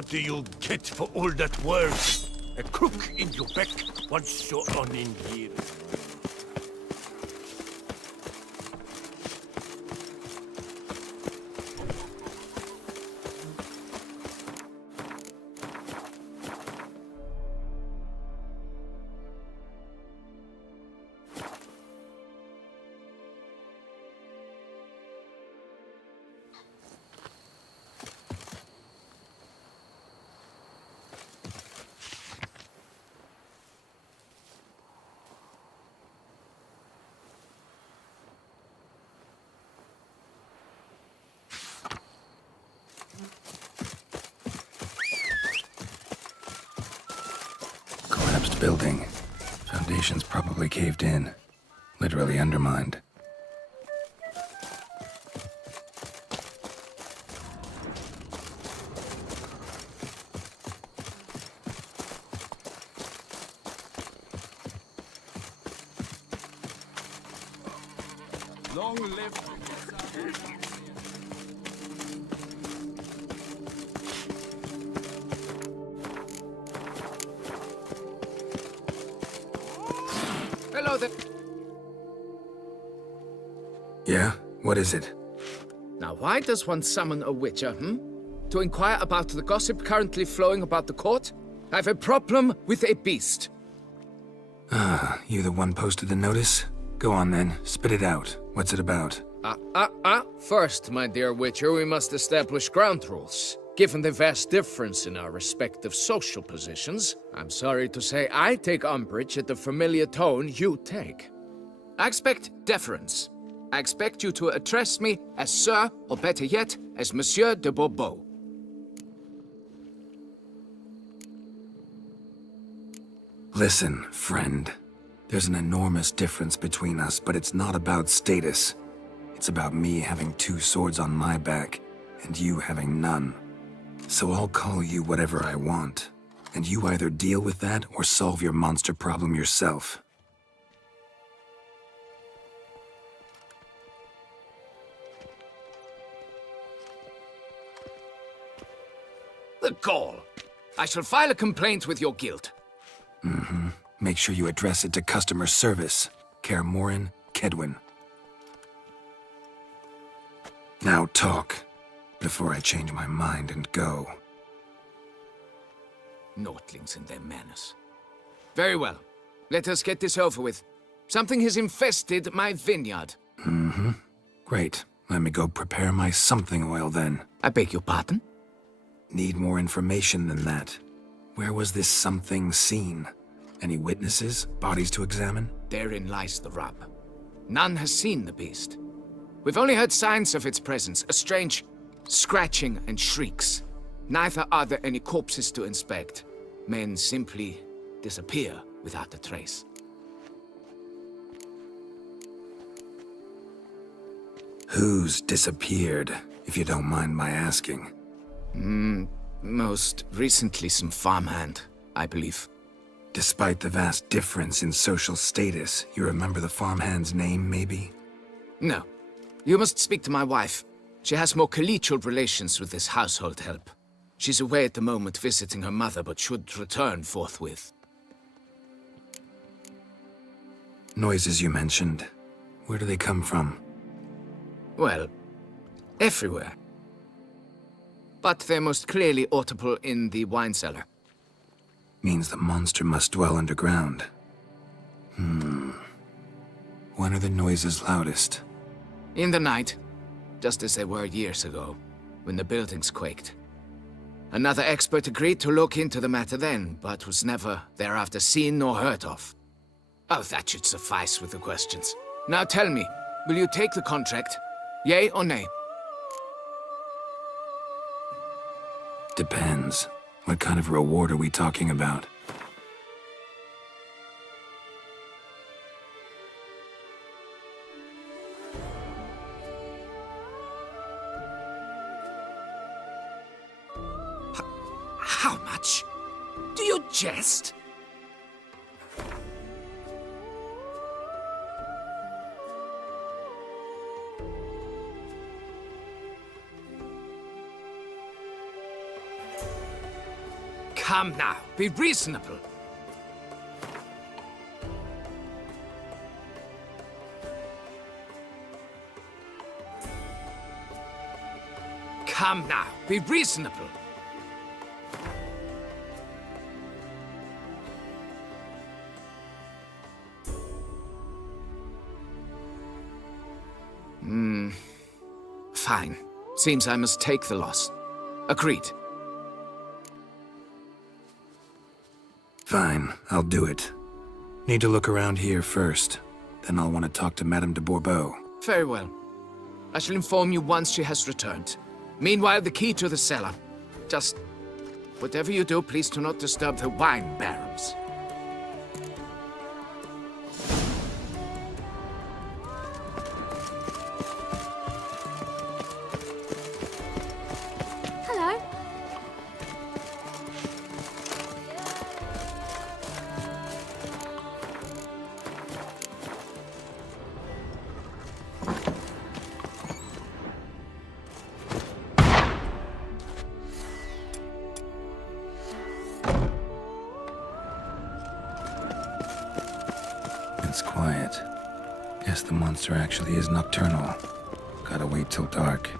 What do you get for all that work? A crook in your back once you're on in here. Collapsed building. Foundations probably caved in. Literally undermined. Long live... Hello there. Yeah? What is it? Now, why does one summon a witcher, To inquire about the gossip currently flowing about the court? I have a problem with a beast. Ah, you the one posted the notice? Go on then, spit it out. What's it about? First, my dear witcher, we must establish ground rules. Given the vast difference in our respective social positions, I'm sorry to say I take umbrage at the familiar tone you take. I expect deference. I expect you to address me as Sir, or better yet, as Monsieur de Bourbeau. Listen, friend. There's an enormous difference between us, but it's not about status. It's about me having two swords on my back, and you having none. So I'll call you whatever I want, and you either deal with that or solve your monster problem yourself. The gall! I shall file a complaint with your guild. Make sure you address it to customer service. Kaer Morhen, Kedwin. Now talk, before I change my mind and go. Notlings and their manners. Very well. Let us get this over with. Something has infested my vineyard. Great. Let me go prepare my something oil then. I beg your pardon? Need more information than that. Where was this something seen? Any witnesses? Bodies to examine? Therein lies the rub. None has seen the beast. We've only heard signs of its presence, a strange scratching and shrieks. Neither are there any corpses to inspect. Men simply disappear without a trace. Who's disappeared, if you don't mind my asking? Most recently some farmhand, I believe. Despite the vast difference in social status, you remember the farmhand's name, maybe? No. You must speak to my wife. She has more collegial relations with this household help. She's away at the moment visiting her mother, but should return forthwith. Noises you mentioned. Where do they come from? Well, everywhere. But they're most clearly audible in the wine cellar. Means the monster must dwell underground. When are the noises loudest? In the night, just as they were years ago, when the buildings quaked. Another expert agreed to look into the matter then, but was never thereafter seen nor heard of. Oh, that should suffice with the questions. Now tell me, will you take the contract? Yea or nay? Depends. What kind of reward are we talking about? How much? Do you jest? Come now, be reasonable. Come now, be reasonable. Fine. Seems I must take the loss. Agreed. Fine, I'll do it. Need to look around here first. Then I'll want to talk to Madame de Bourbeau. Very well. I shall inform you once she has returned. Meanwhile, the key to the cellar. Just... whatever you do, please do not disturb the wine barrels. Hello. It's quiet. Guess the monster actually is nocturnal. Gotta wait till dark.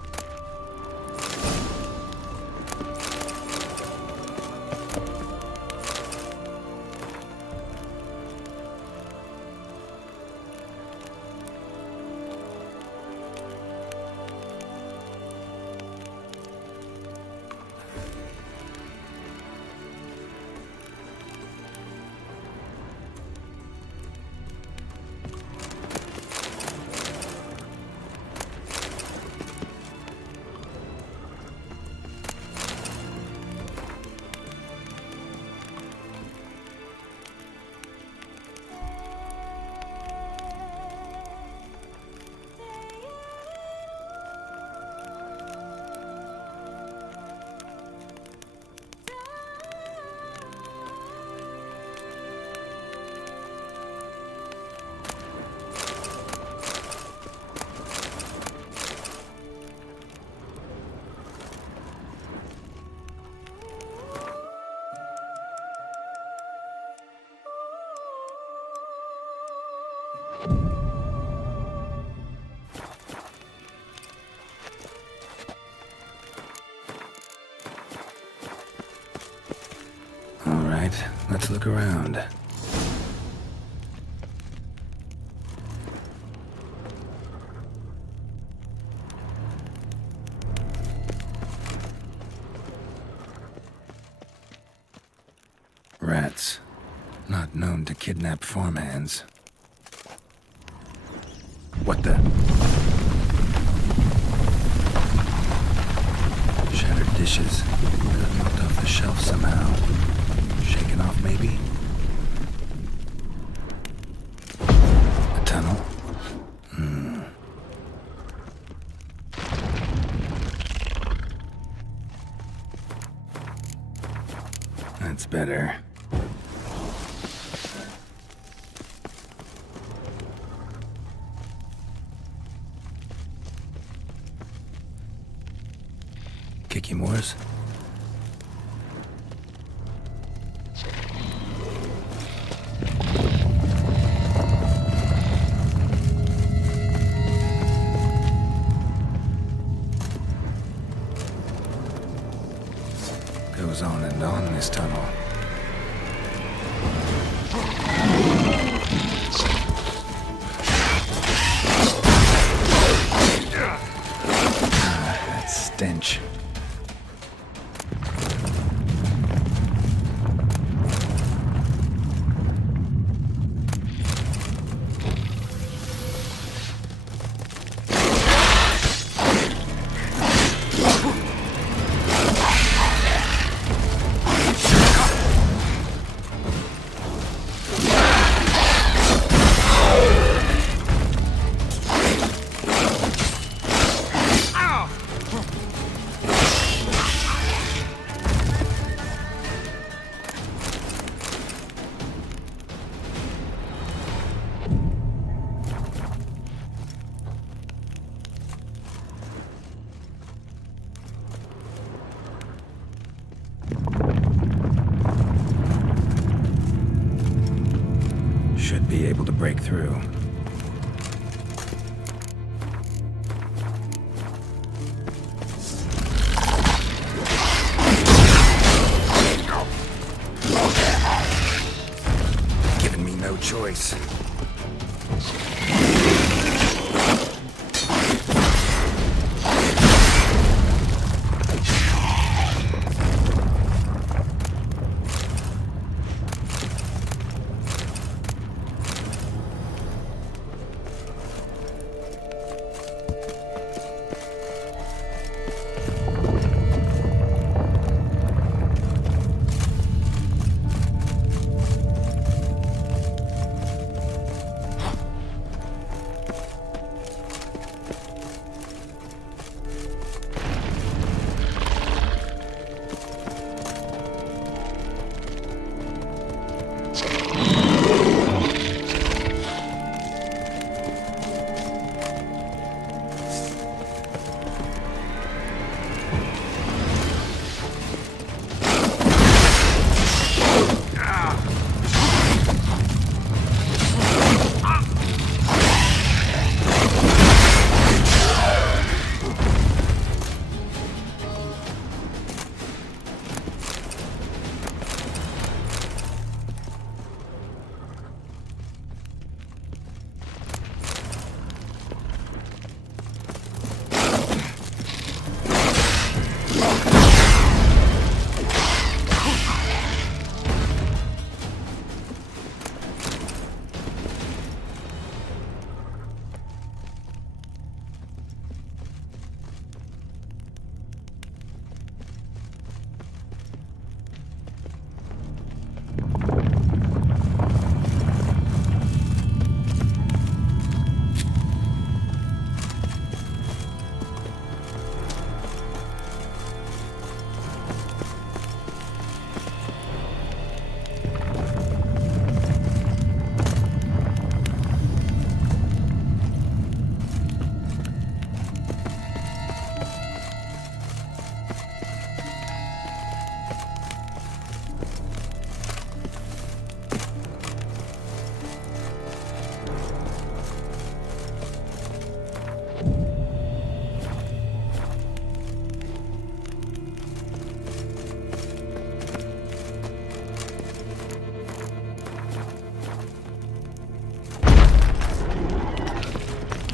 Alright, let's look around. Rats. Not known to kidnap farmhands. What the? Shattered dishes. Got knocked off the shelf somehow. Shaken off, maybe? A tunnel? That's better. Kicky Moores? Goes on and on this tunnel. That stench. be able to break through. Giving me no choice.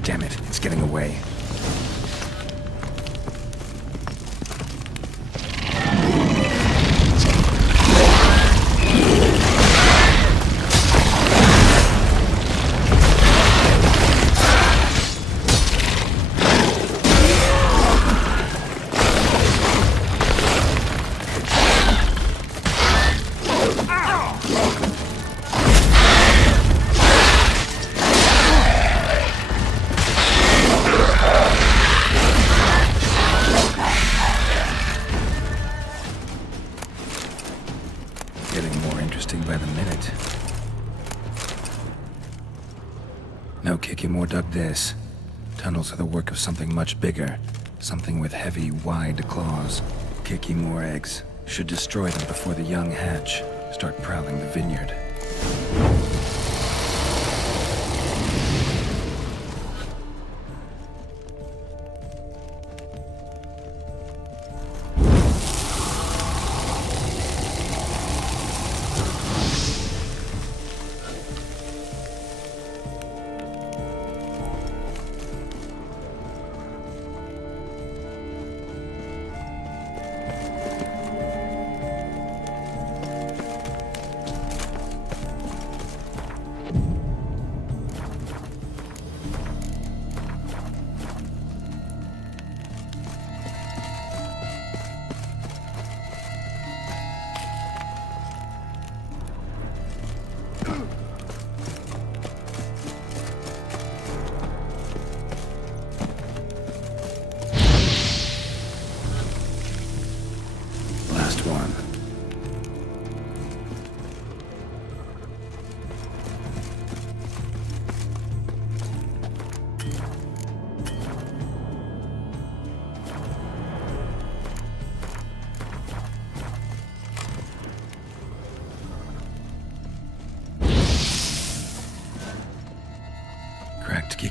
Damn it, it's getting away. Getting more interesting by the minute. No kicky more dug this. Tunnels are the work of something much bigger. Something with heavy, wide claws. Kicky more eggs. Should destroy them before the young hatch. Start prowling the vineyard.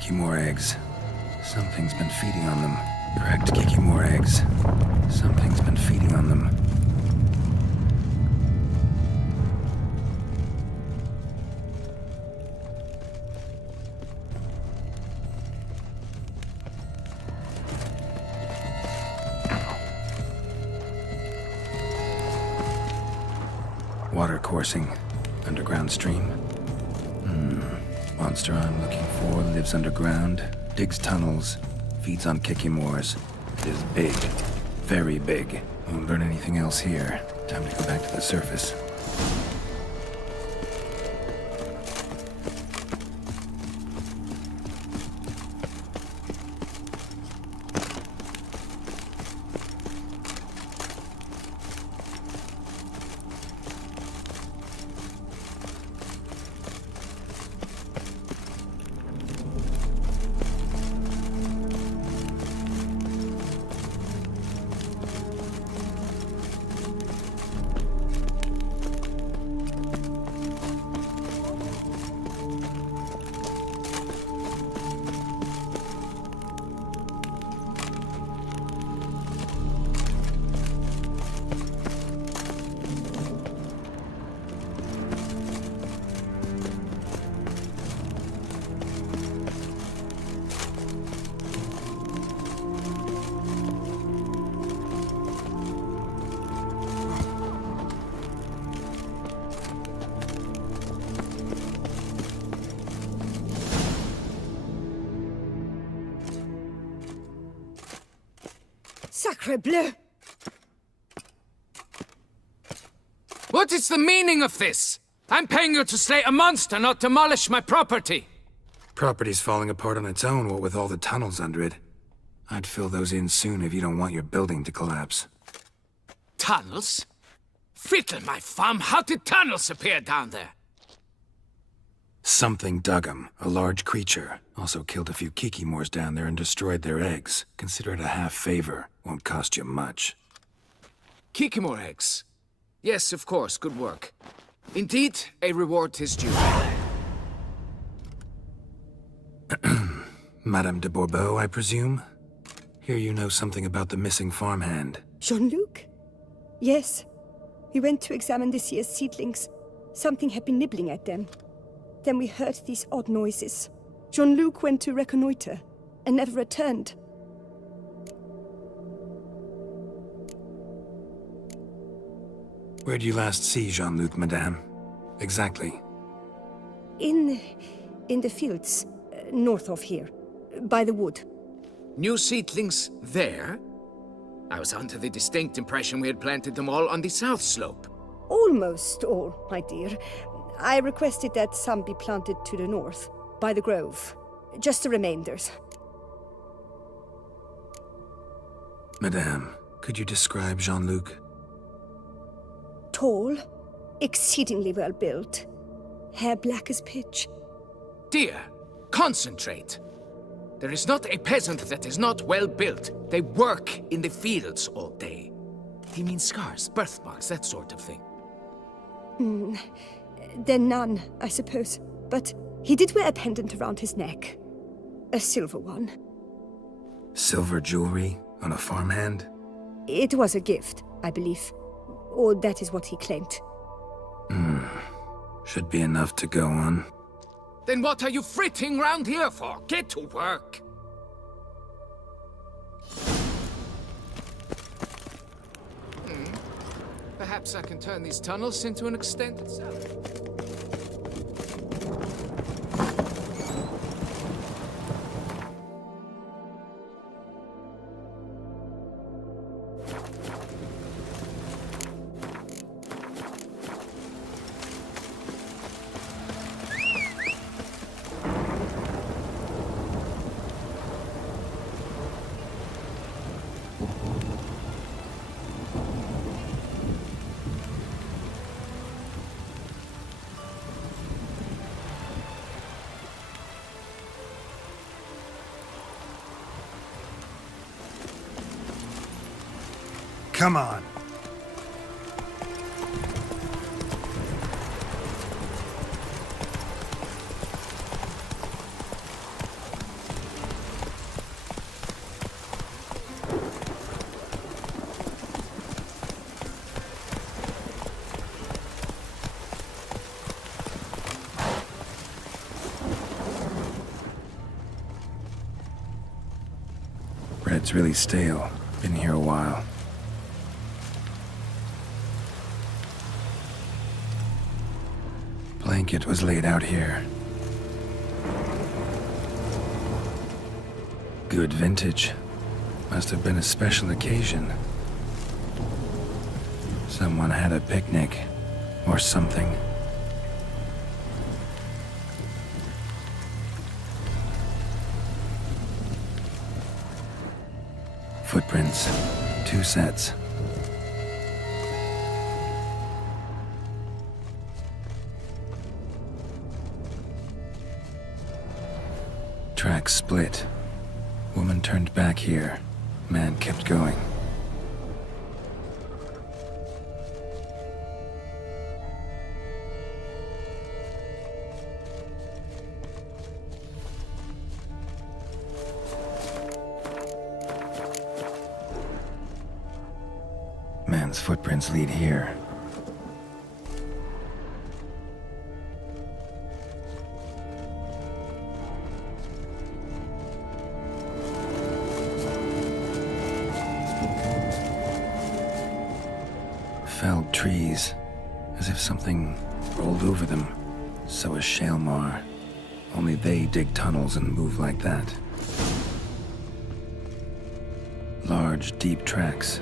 Kikimore eggs. Something's been feeding on them. Correct, Kikimore eggs. Something's been feeding on them. Water coursing. Underground stream. Monster I'm looking for lives underground, digs tunnels, feeds on Kikimores. It is big. Very big. Won't learn anything else here. Time to go back to the surface. Sacre bleu! What is the meaning of this? I'm paying you to slay a monster, not demolish my property. Property's falling apart on its own, what with all the tunnels under it. I'd fill those in soon if you don't want your building to collapse. Tunnels? Fiddle my thumb, how did tunnels appear down there? Something dug 'em. A large creature. Also killed a few Kikimores down there and destroyed their eggs. Consider it a half favor. Won't cost you much. Kikimore eggs. Yes, of course, good work. Indeed, a reward is due. Madame de Bourbeau, I presume? Hear you know something about the missing farmhand. Jean-Luc? Yes. We went to examine this year's seedlings. Something had been nibbling at them. Then we heard these odd noises. Jean-Luc went to reconnoiter and never returned. Where'd you last see Jean-Luc, madame? Exactly. In the fields, north of here, by the wood. New seedlings there? I was under the distinct impression we had planted them all on the south slope. Almost all, my dear. I requested that some be planted to the north, by the grove. Just the remainders. Madame, could you describe Jean-Luc? Tall, exceedingly well built, hair black as pitch. Dear, concentrate. There is not a peasant that is not well built. They work in the fields all day. Do you mean scars, birthmarks, that sort of thing? Then none, I suppose. But he did wear a pendant around his neck. A silver one. Silver jewelry on a farmhand? It was a gift, I believe. Or that is what he claimed. Should be enough to go on. Then what are you fritting round here for? Get to work! Perhaps I can turn these tunnels into an extended cellar. Come on. It's really stale. Been here a while. Blanket was laid out here. Good vintage. Must have been a special occasion. Someone had a picnic, or something. Footprints. 2 sets. Tracks split. Woman turned back here. Man kept going. Man's footprints lead here. Felled trees, as if something rolled over them. So is Shalmar. Only they dig tunnels and move like that. Large, deep tracks.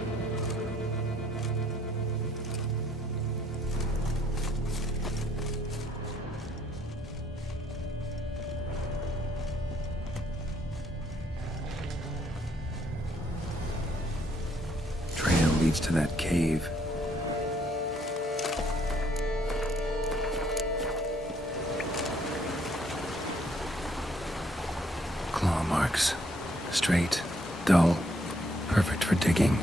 Trail leads to that cave. Claw marks. Straight, dull, perfect for digging.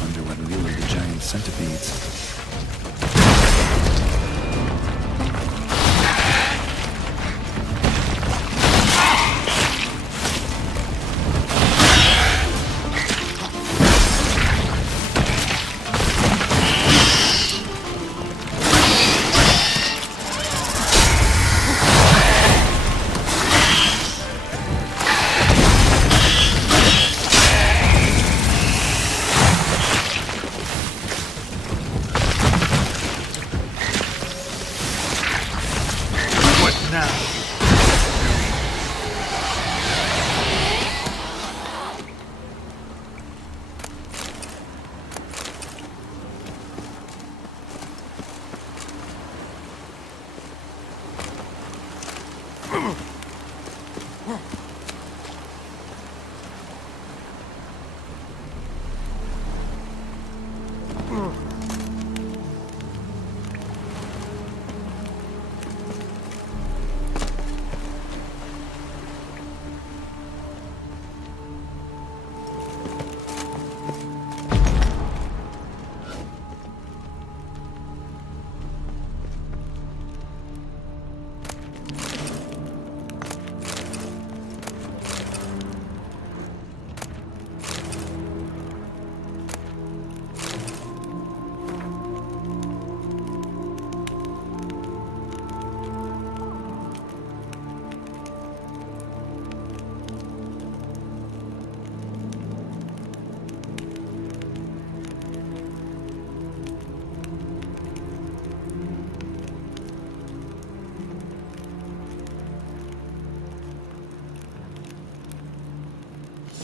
Wonder what lured the giant centipedes. What now?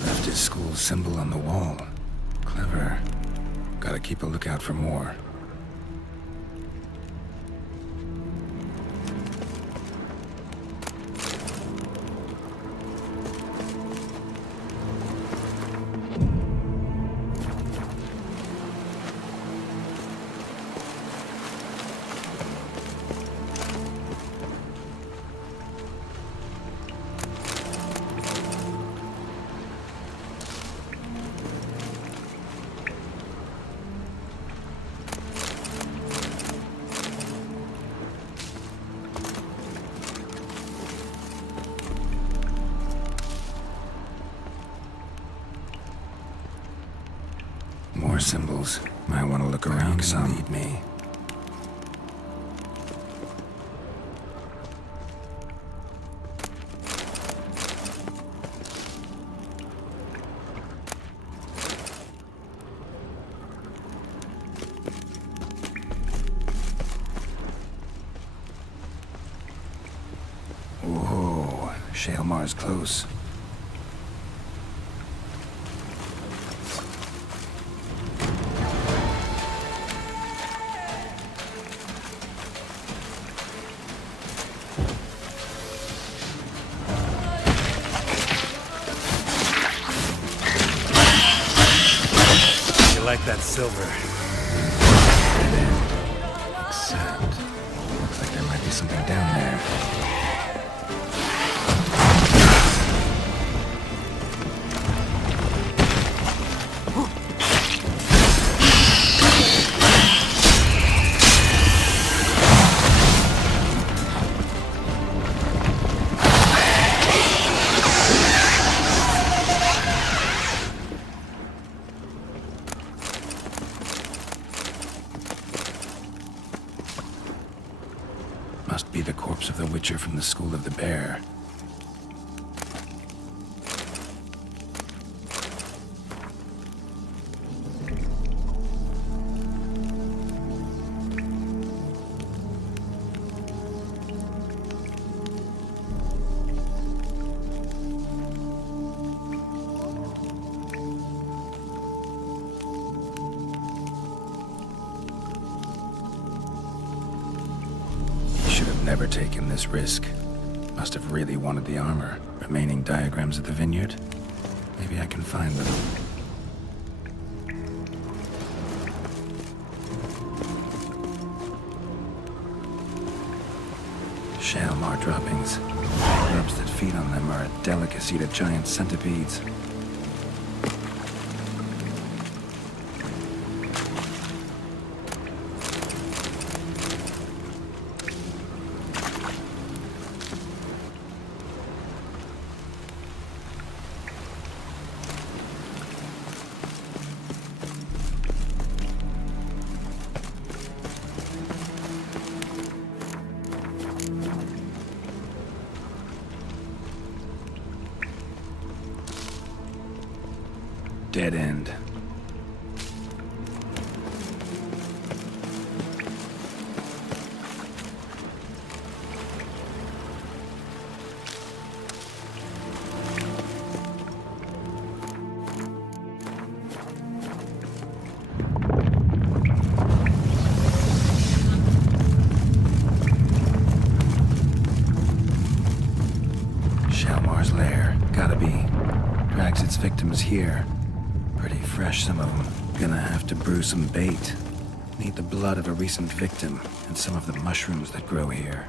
Left his school symbol on the wall. Clever. Gotta keep a lookout for more. more symbols. Might want to look around some. Lead me. Whoa, Shaelmar's close. You like that silver? Except, looks like there might be something down there. Must be the corpse of the Witcher from the School of the Bear. Never taken this risk. Must have really wanted the armor. Remaining diagrams of the vineyard? Maybe I can find them. Shaelmar droppings. Grubs that feed on them are a delicacy to giant centipedes. Dead end. Shaelmar's lair. Gotta be. Drags its victims here. Pretty fresh, some of them. Gonna have to brew some bait. Need the blood of a recent victim and some of the mushrooms that grow here.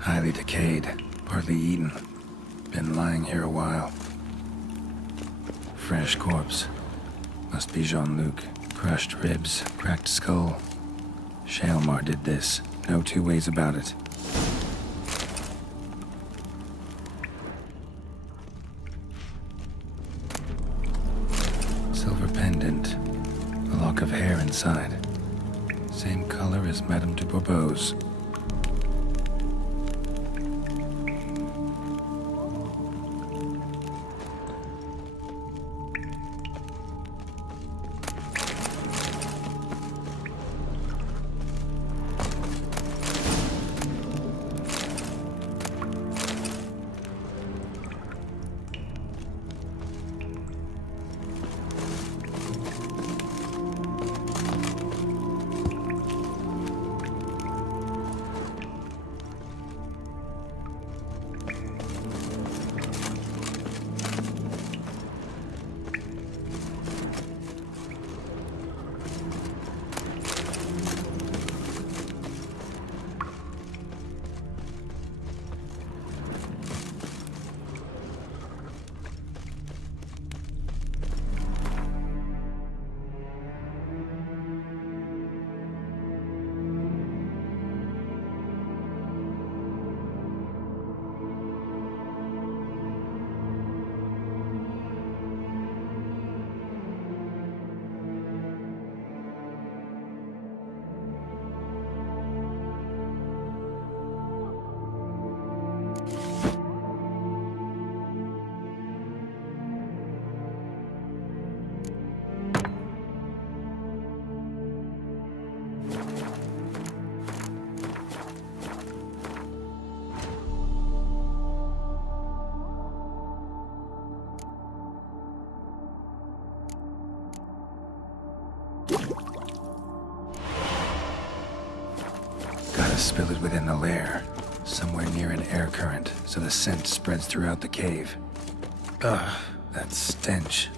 Highly decayed, partly eaten. Been lying here a while. Fresh corpse. Must be Jean-Luc. Crushed ribs, cracked skull. Shaelmar did this. No two ways about it. Silver pendant. A lock of hair inside. Same color as Madame de Bourbeau's. to spill it within the lair, somewhere near an air current, so the scent spreads throughout the cave. Ugh, that stench.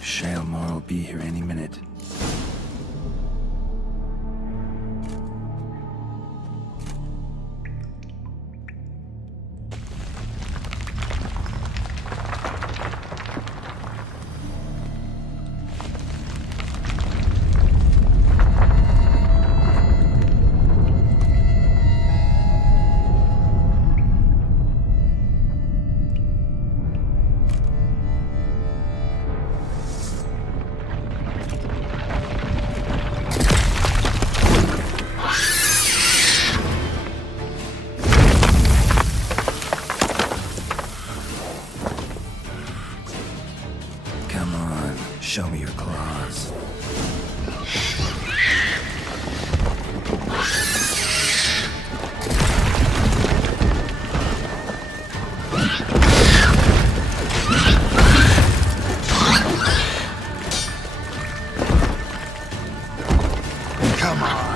Shailmore will be here any minute. Come on, show me your claws. Come on.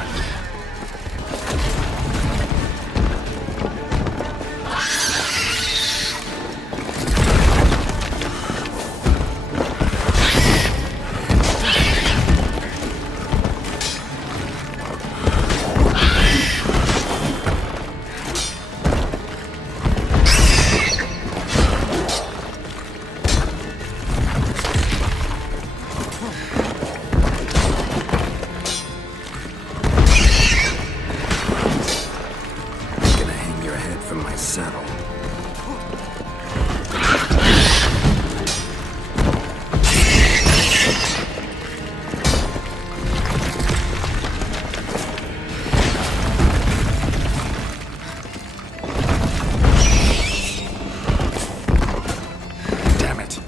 From my saddle. Damn it.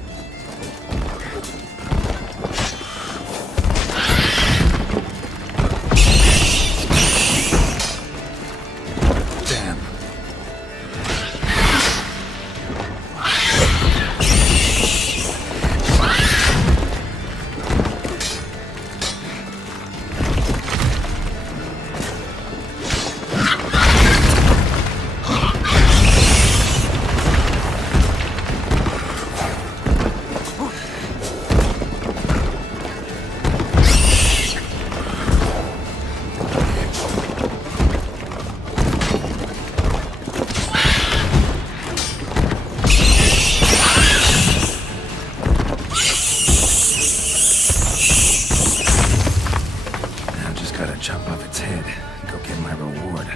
Damn. Gotta jump off its head and go get my reward.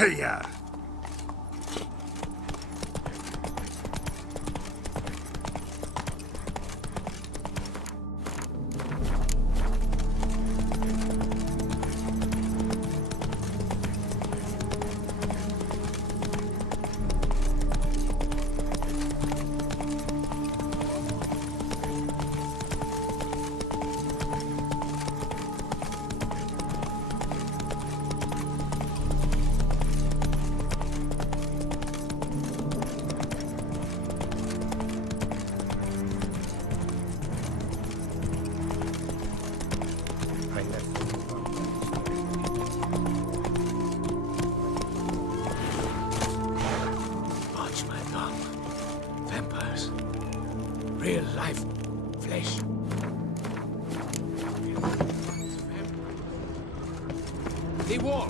Hey-ya! Watch my tongue. Vampires. Real life flesh. The wall.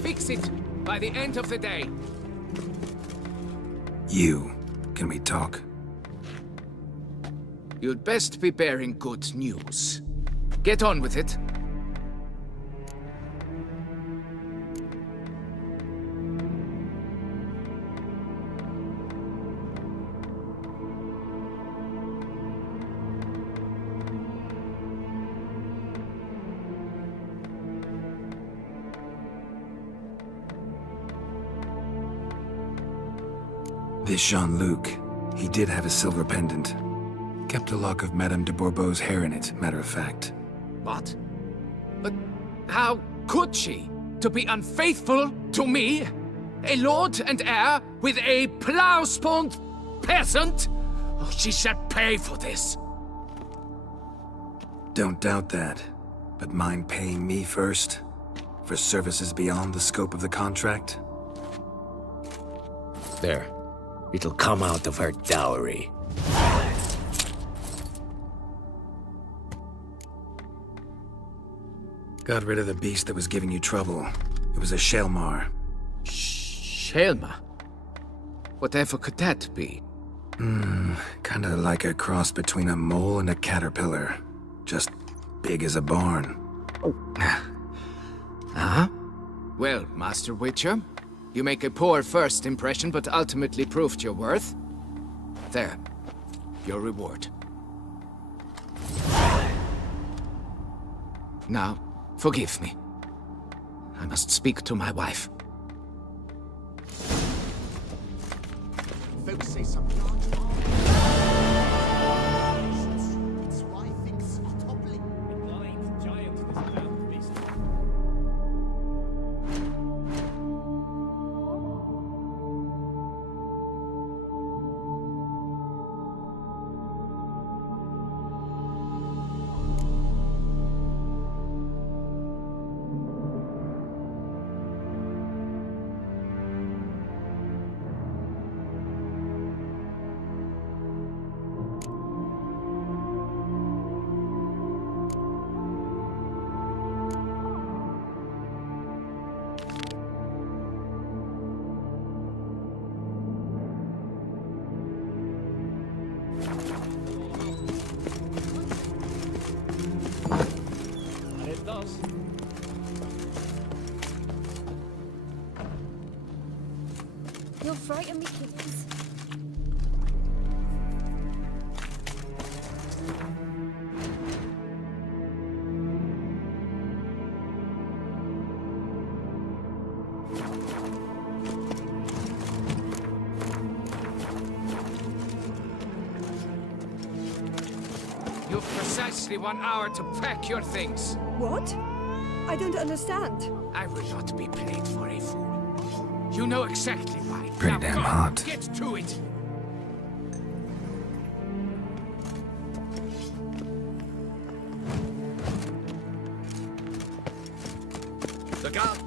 Fix it by the end of the day. You. Can we talk? You'd best be bearing good news. Get on with it. This Jean-Luc, he did have a silver pendant. Kept a lock of Madame de Bourbeau's hair in it, matter of fact. What? But how could she? To be unfaithful to me? A lord and heir with a plow-spawned peasant? Oh, she shall pay for this. Don't doubt that. But mind paying me first? For services beyond the scope of the contract? There. It'll come out of her dowry. Got rid of the beast that was giving you trouble. It was a Shelmar. Shelma? Whatever could that be? Kinda like a cross between a mole and a caterpillar. Just big as a barn. Huh? Well, Master Witcher, you make a poor first impression, but ultimately proved your worth. There. Your reward. Now, forgive me. I must speak to my wife. Folks say some large it's why things are toppling. A blind giant, this damned beast. It does. You'll frighten me, kittens. You've precisely 1 hour to pack your things. What? I don't understand. I will not be played for a fool. You know exactly why. Pretty Now damn go, hot. Get to it. Look out!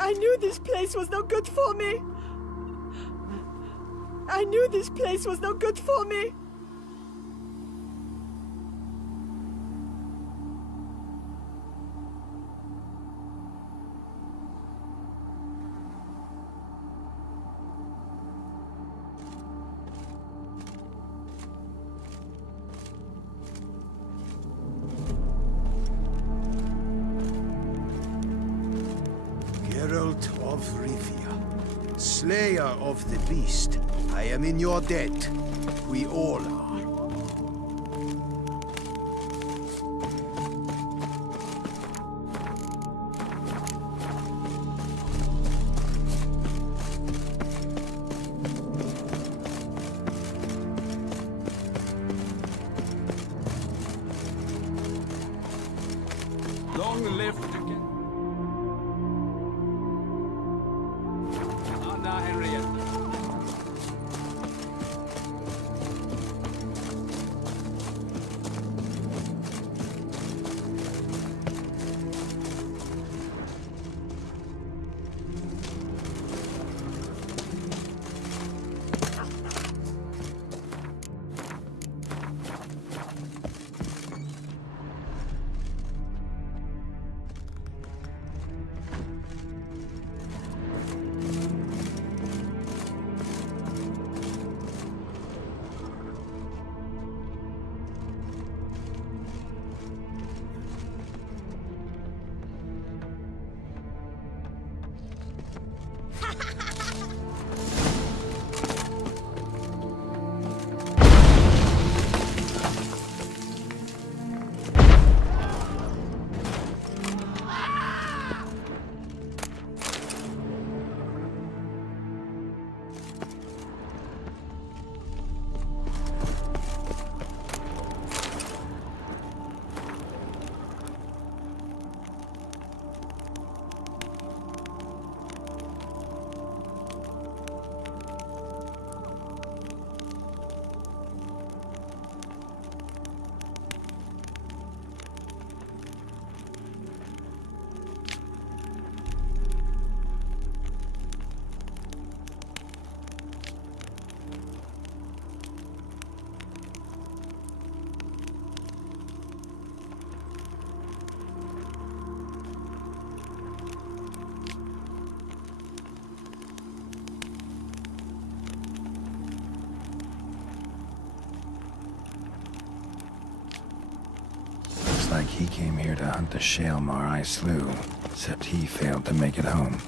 I knew this place was no good for me. I knew this place was no good for me. Geralt of Rivia, Slayer of the Beast, I am in your debt. We all are. Long live the king. Anna Henrietta. Looks like he came here to hunt the Shaelmar I slew, except he failed to make it home.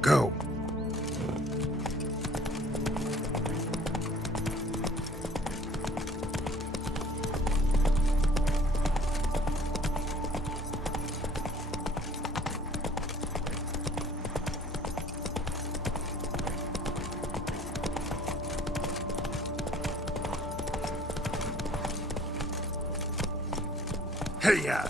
Go. Hey-ya!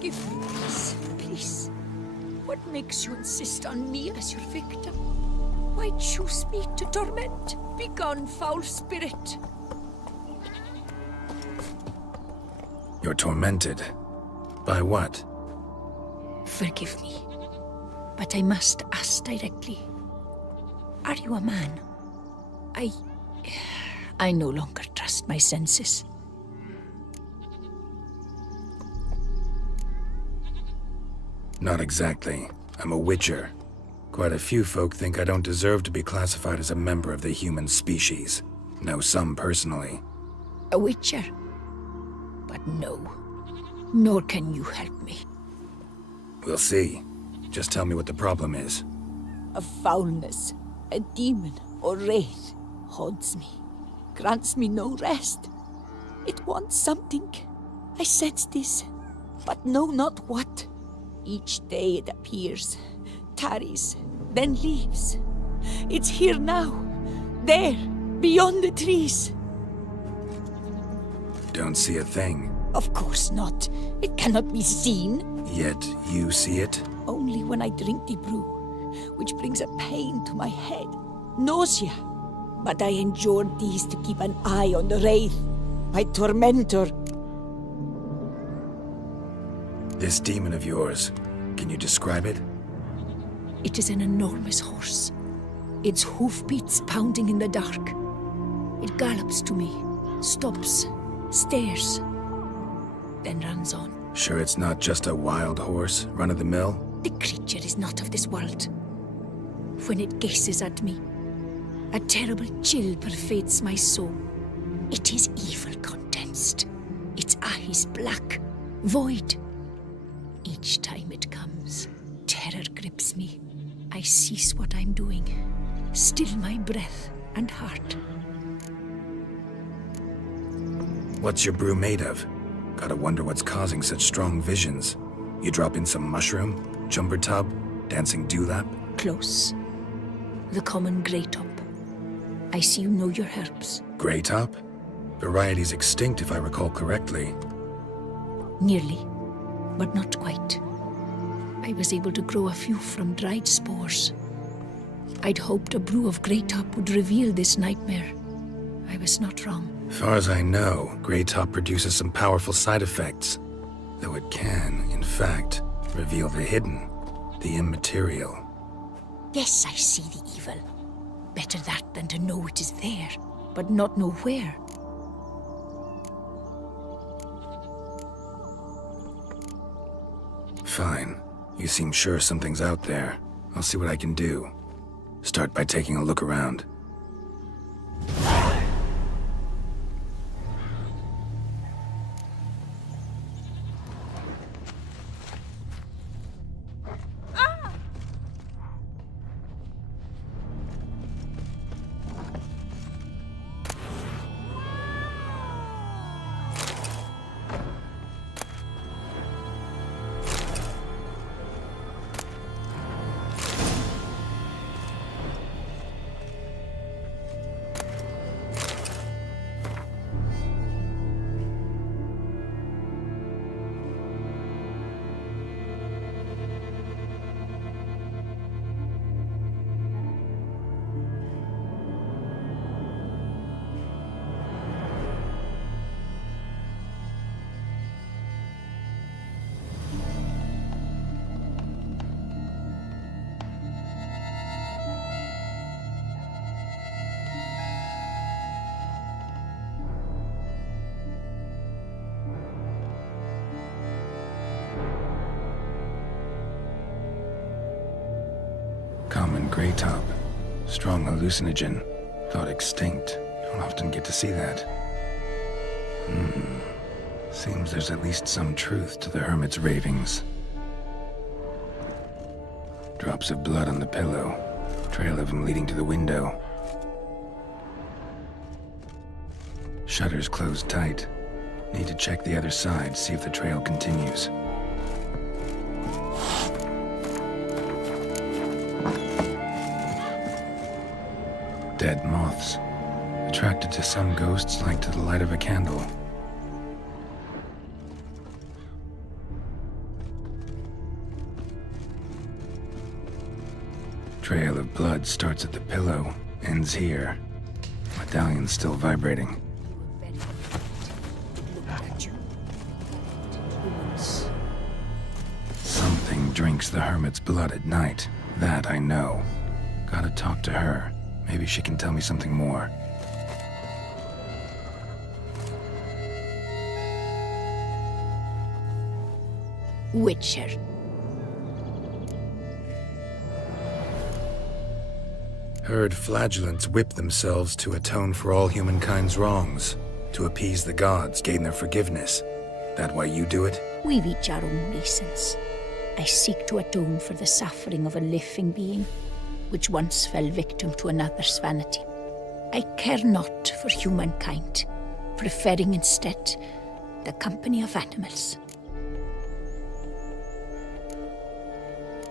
Give me peace, please. What makes you insist on me as your victim? Why choose me to torment? Begone, foul spirit. You're tormented. By what? Forgive me, but I must ask directly. Are you a man? I no longer trust my senses. Not exactly. I'm a witcher. Quite a few folk think I don't deserve to be classified as a member of the human species. Know some personally. A witcher? But no. Nor can you help me. We'll see. Just tell me what the problem is. A foulness, a demon or wraith haunts me, grants me no rest. It wants something. I sense this, but know not what. Each day it appears, tarries, then leaves. It's here now, there, beyond the trees. Don't see a thing. Of course not. It cannot be seen. Yet you see it? Only when I drink the brew, which brings a pain to my head, nausea. But I endured these to keep an eye on the wraith, my tormentor. This demon of yours, can you describe it? It is an enormous horse, its hoofbeats pounding in the dark. It gallops to me, stops, stares, then runs on. Sure it's not just a wild horse, run-of-the-mill? The creature is not of this world. When it gazes at me, a terrible chill pervades my soul. It is evil condensed, its eyes black, void. Each time it comes, terror grips me. I cease what I'm doing, still my breath and heart. What's your brew made of? Gotta wonder what's causing such strong visions. You drop in some mushroom, jumper tub, Dancing dewlap? Close. The common grey top. I see you know your herbs. Grey top? Variety's extinct if I recall correctly. Nearly, but not quite. I was able to grow a few from dried spores. I'd hoped a brew of grey top would reveal this nightmare. I was not wrong. Far as I know, grey top produces some powerful side effects. Though it can, in fact, reveal the hidden, the immaterial. Yes, I see the evil. Better that than to know it is there, but not know where. Fine. You seem sure something's out there. I'll see what I can do. Start by taking a look around. Common grey top. Strong hallucinogen. Thought extinct. Don't often get to see that. Seems there's at least some truth to the hermit's ravings. Drops of blood on the pillow. Trail of him leading to the window. Shutters closed tight. Need to check the other side, see if the trail continues. Dead moths. Attracted to some ghosts like to the light of a candle. Trail of blood starts at the pillow, ends here. Medallion's still vibrating. Something drinks the hermit's blood at night. That I know. Gotta talk to her. Maybe she can tell me something more. Witcher. Heard flagellants whip themselves to atone for all humankind's wrongs. To appease the gods, gain their forgiveness. That why you do it? We've each our own reasons. I seek to atone for the suffering of a living being, which once fell victim to another's vanity. I care not for humankind, preferring instead the company of animals.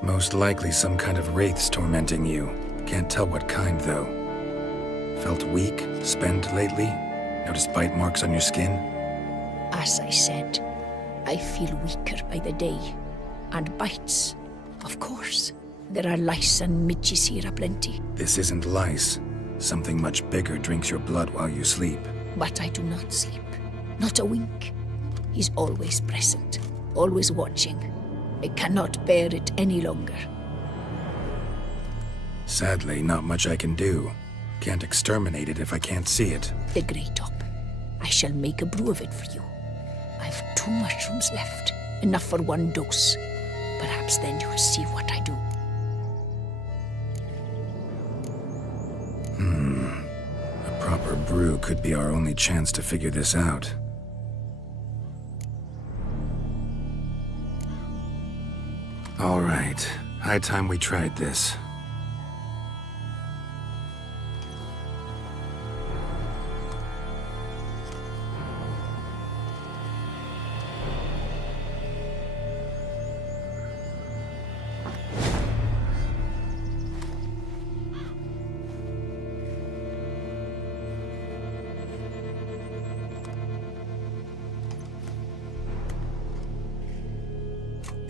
Most likely some kind of wraiths tormenting you. Can't tell what kind, though. Felt weak, spent lately? Noticed bite marks on your skin? As I said, I feel weaker by the day. And bites, of course. There are lice and midges here aplenty. This isn't lice. Something much bigger drinks your blood while you sleep. But I do not sleep. Not a wink. He's always present, always watching. I cannot bear it any longer. Sadly, not much I can do. Can't exterminate it if I can't see it. The grey top. I shall make a brew of it for you. I've 2 mushrooms left, enough for 1 dose. Perhaps then you'll see what I do. A proper brew could be our only chance to figure this out. All right, high time we tried this.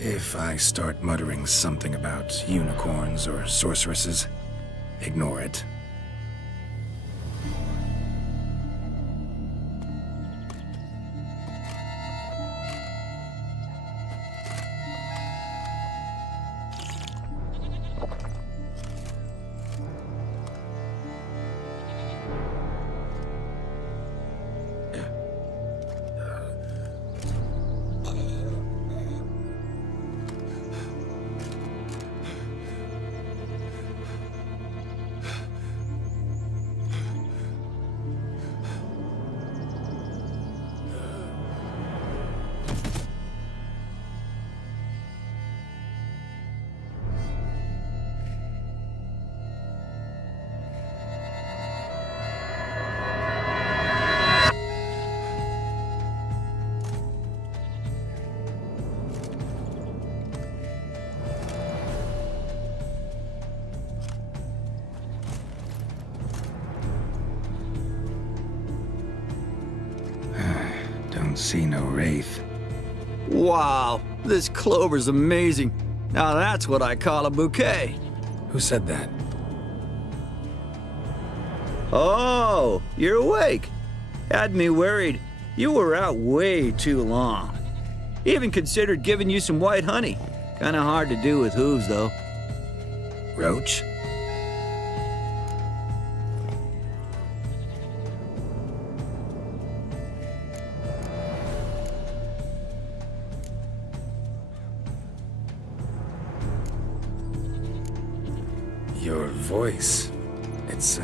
If I start muttering something about unicorns or sorceresses, ignore it. Don't see no wraith. Wow, this clover's amazing. Now that's what I call a bouquet. Who said that? Oh, you're awake. Had me worried. You were out way too long. Even considered giving you some white honey. Kinda hard to do with hooves, though. Roach? Your voice. It's,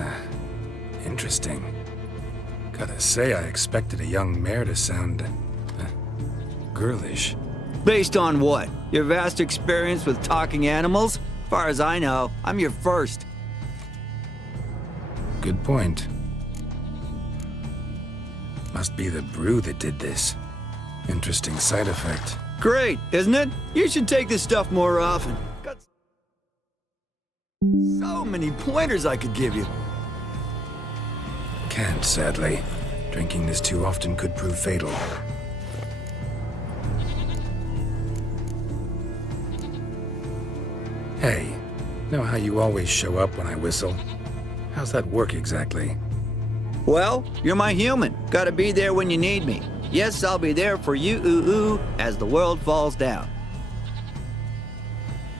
interesting. Gotta say, I expected a young mare to sound, girlish. Based on what? Your vast experience with talking animals? As far as I know, I'm your first. Good point. Must be the brew that did this. Interesting side effect. Great, isn't it? You should take this stuff more often. Got so many pointers I could give you. Can't, sadly. Drinking this too often could prove fatal. Hey, know how you always show up when I whistle? How's that work exactly? Well, you're my human. Gotta be there when you need me. Yes, I'll be there for you, ooh, as the world falls down.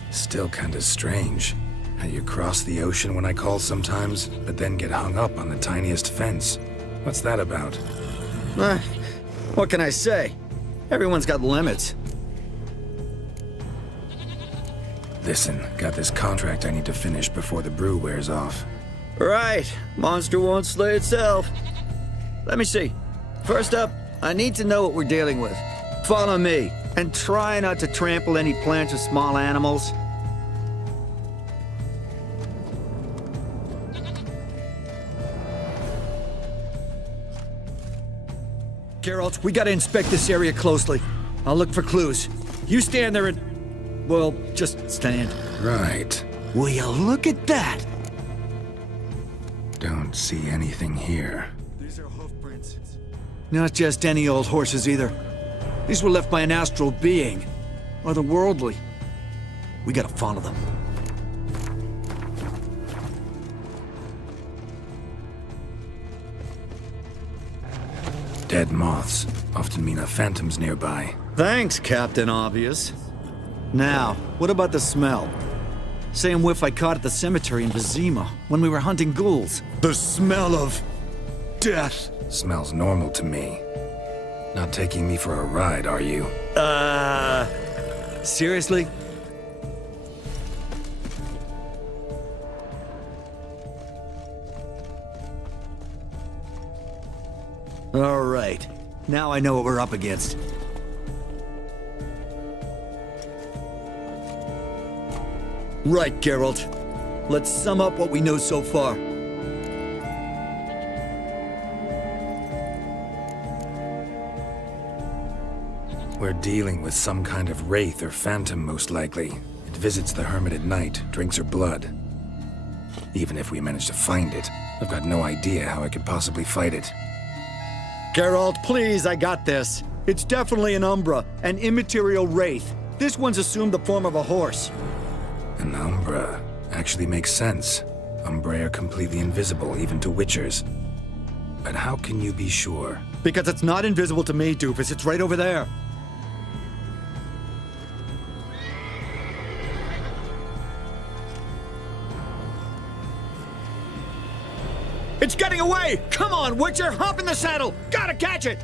Still kinda strange. How you cross the ocean when I call sometimes, but then get hung up on the tiniest fence. What's that about? What can I say? Everyone's got limits. Listen, got this contract I need to finish before the brew wears off. Right. Monster won't slay itself. Let me see. First up, I need to know what we're dealing with. Follow me, and try not to trample any plants or small animals. Geralt, we gotta inspect this area closely. I'll look for clues. You stand there and... well, just stand. Right. Will you look at that? Don't see anything here. These are hoof prints. Not just any old horses either. These were left by an astral being. Otherworldly. We gotta follow them. Dead moths often mean a phantom's nearby. Thanks, Captain Obvious. Now, what about the smell? Same whiff I caught at the cemetery in Vizima when we were hunting ghouls. The smell of... death. Smells normal to me. Not taking me for a ride, are you? Seriously? All right. Now I know what we're up against. Right, Geralt. Let's sum up what we know so far. We're dealing with some kind of wraith or phantom, most likely. It visits the hermit at night, drinks her blood. Even if we manage to find it, I've got no idea how I could possibly fight it. Geralt, please, I got this. It's definitely an Umbra, an immaterial wraith. This one's assumed the form of a horse. An Umbra actually makes sense. Umbrae are completely invisible, even to Witchers. But how can you be sure? Because it's not invisible to me, doofus. It's right over there. It's getting away! Come on, Witcher! Hop in the saddle! Gotta catch it!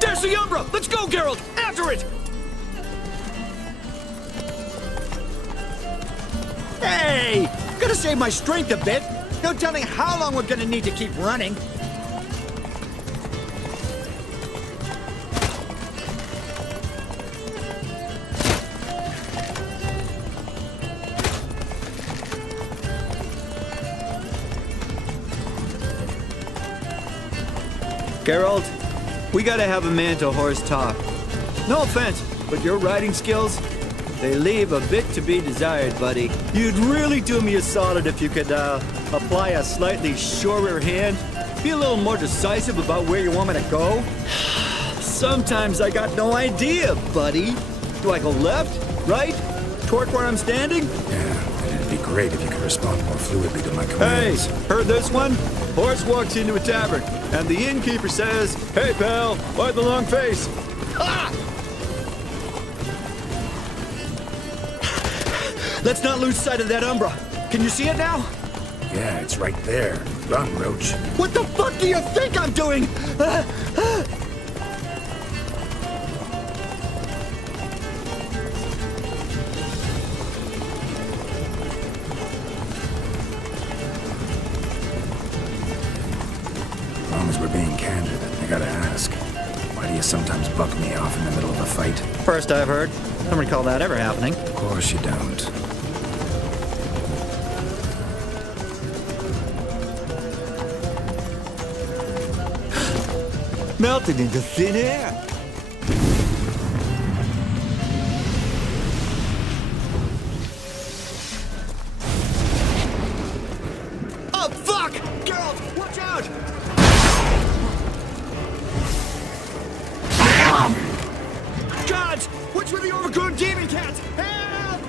There's the Umbra! Let's go, Geralt! After it! Hey! Gotta save my strength a bit. No telling how long we're gonna need to keep running. Geralt, we gotta have a man-to-horse talk. No offense, but your riding skills, they leave a bit to be desired, buddy. You'd really do me a solid if you could, apply a slightly surer hand. Be a little more decisive about where you want me to go. Sometimes I got no idea, buddy. Do I go left, right, toward where I'm standing? Yeah, it'd be great if you could respond more fluidly to my commands. Hey, heard this one? Horse walks into a tavern, and the innkeeper says, "Hey, pal, why the long face?" Ah! Let's not lose sight of that Umbra. Can you see it now? Yeah, it's right there. Run, Roach. What the fuck do you think I'm doing? As long as we're being candid, I gotta ask. Why do you sometimes buck me off in the middle of a fight? First I've heard. Don't recall that ever happening. Of course you don't. Melted into thin air. Oh, fuck! Geralt, watch out! Gods! What's with the overgrown demon cats? Help!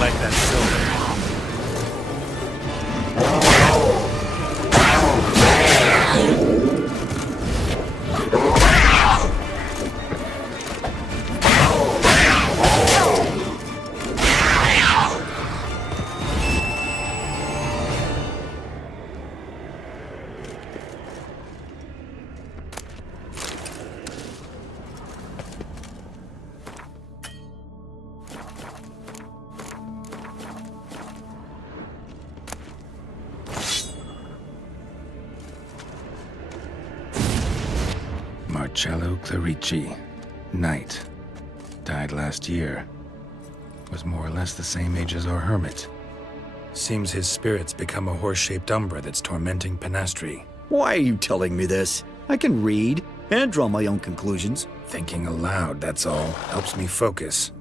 Like that silver. Marcello Clerici, knight. Died last year. Was more or less the same age as our hermit. Seems his spirit's become a horse-shaped umbra that's tormenting Penastri. Why are you telling me this? I can read and draw my own conclusions. Thinking aloud, that's all. Helps me focus.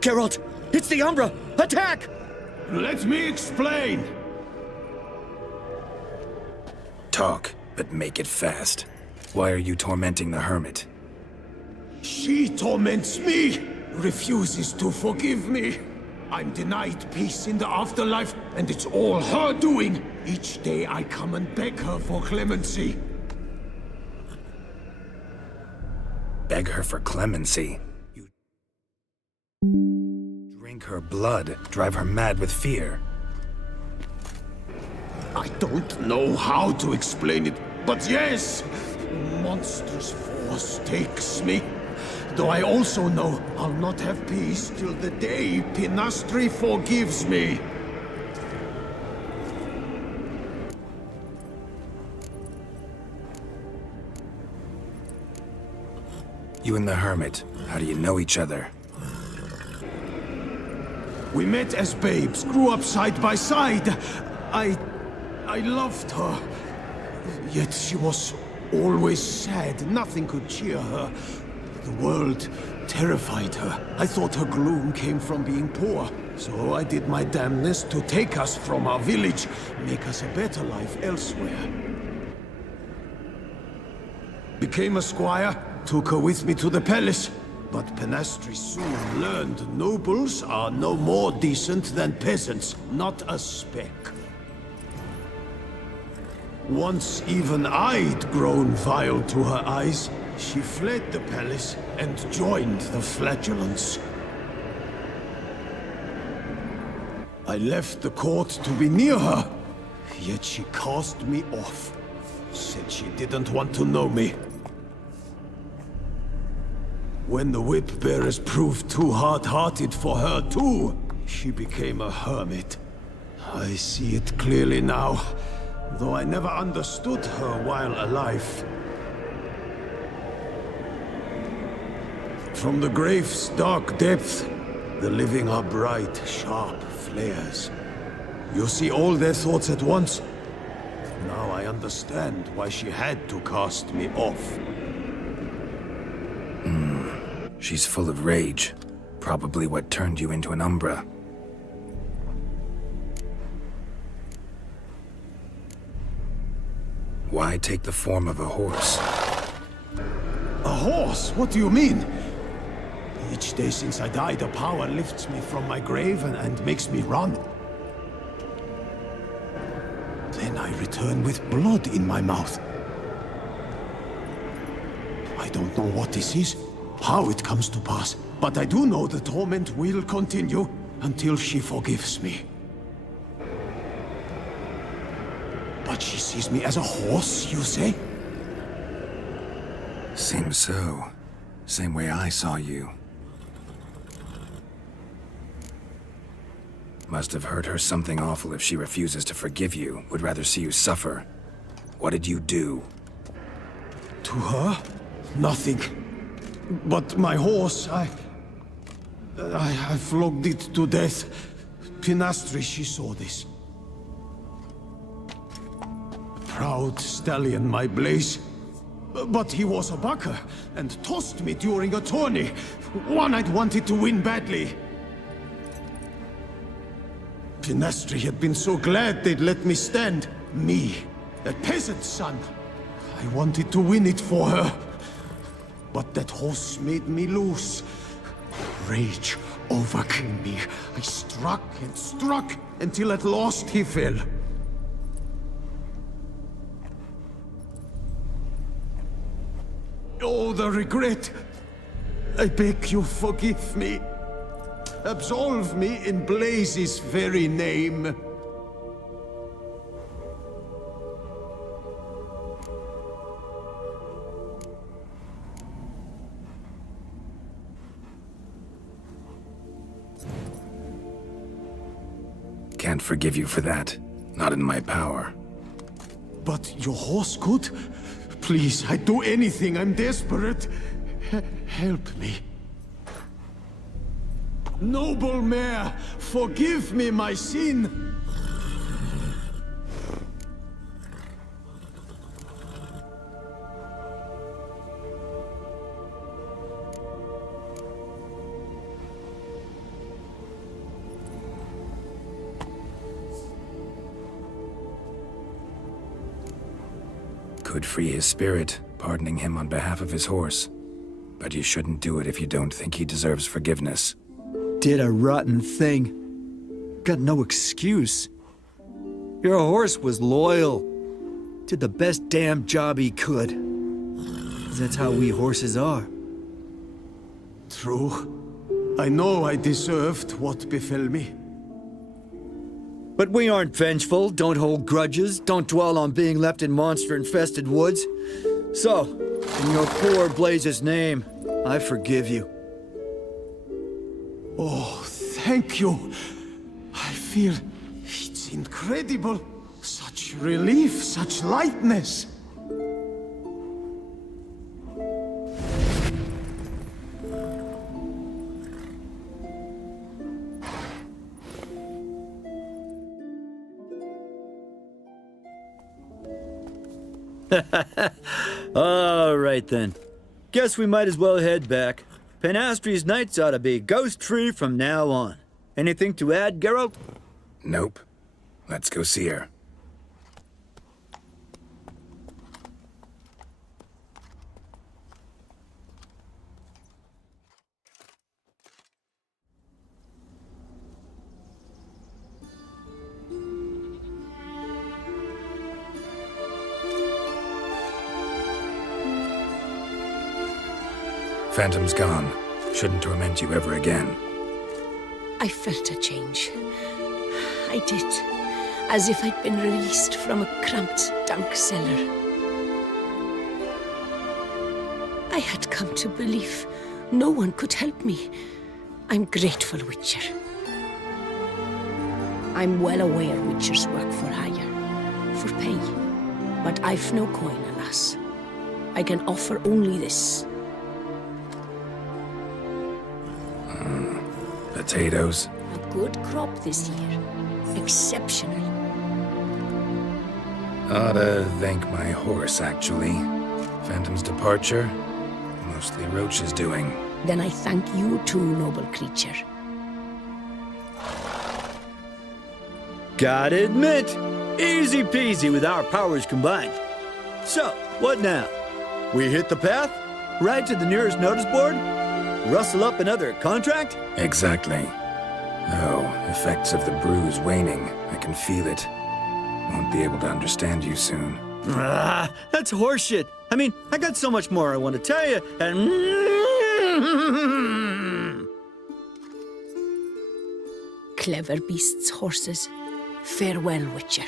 Geralt, it's the Umbra! Attack! Let me explain. Talk, but make it fast. Why are you tormenting the hermit? She torments me, refuses to forgive me. I'm denied peace in the afterlife, and it's all her doing. Each day I come and beg her for clemency. Beg her for clemency. You drink her blood, drive her mad with fear. I don't know how to explain it, but yes, monstrous force takes me. Though I also know I'll not have peace till the day Pinastri forgives me. You and the Hermit, how do you know each other? We met as babes, grew up side by side. I loved her. Yet she was always sad. Nothing could cheer her. The world terrified her. I thought her gloom came from being poor. So I did my damnedest to take us from our village, make us a better life elsewhere. Became a squire, took her with me to the palace. But Pinastri soon learned nobles are no more decent than peasants, not a speck. Once even I'd grown vile to her eyes, she fled the palace and joined the flagellants. I left the court to be near her, yet she cast me off. Said she didn't want to know me. When the whip-bearers proved too hard-hearted for her too, she became a hermit. I see it clearly now, though I never understood her while alive. From the grave's dark depth, the living are bright, sharp flares. You see all their thoughts at once. Now I understand why she had to cast me off. She's full of rage. Probably what turned you into an Umbra. Why take the form of a horse? A horse? What do you mean? Each day since I died, a power lifts me from my grave and makes me run. Then I return with blood in my mouth. I don't know what this is, how it comes to pass, but I do know the torment will continue until she forgives me. But she sees me as a horse, you say? Seems so. Same way I saw you. Must have hurt her something awful if she refuses to forgive you, would rather see you suffer. What did you do? To her? Nothing. But my horse, I flogged it to death. Pinastri, she saw this. Proud stallion, my Blaze. But he was a bucker, and tossed me during a tourney. One I'd wanted to win badly. Pinastri had been so glad they'd let me stand. Me, a peasant's son. I wanted to win it for her. But that horse made me loose. Rage overcame me. I struck and struck until at last he fell. Oh, the regret! I beg you forgive me. Absolve me in Blaze's very name. Can't forgive you for that. Not in my power. But your horse could? Please, I'd do anything. I'm desperate. Help me. Noble mare, forgive me my sin. Could free his spirit, pardoning him on behalf of his horse. But you shouldn't do it if you don't think he deserves forgiveness. Did a rotten thing. got no excuse. Your horse was loyal. Did the best damn job he could. 'Cause that's how we horses are. True. I know I deserved what befell me. But we aren't vengeful, don't hold grudges, don't dwell on being left in monster-infested woods. So, in your poor Blaze's name, I forgive you. Oh, thank you. I feel it's incredible. Such relief, such lightness. All right then. Guess we might as well head back. Penastri's nights ought to be ghost-free from now on. Anything to add, Geralt? Nope. Let's go see her. Phantom's gone. Shouldn't torment you ever again. I felt a change. I did. As if I'd been released from a cramped dunk cellar. I had come to believe no one could help me. I'm grateful, Witcher. I'm well aware Witchers work for hire, for pay. But I've no coin, alas. I can offer only this. Potatoes. A good crop this year. Exceptional. Ought to thank my horse, actually. Phantom's departure, mostly Roach's doing. Then I thank you too, noble creature. Gotta admit, easy peasy with our powers combined. So, what now? We hit the path? Right to the nearest notice board? Rustle up another contract? Exactly. Though, effects of the bruise waning. I can feel it. Won't be able to understand you soon. Ah, that's horseshit. I mean, I got so much more I want to tell you, and... Clever beasts, horses. Farewell, Witcher.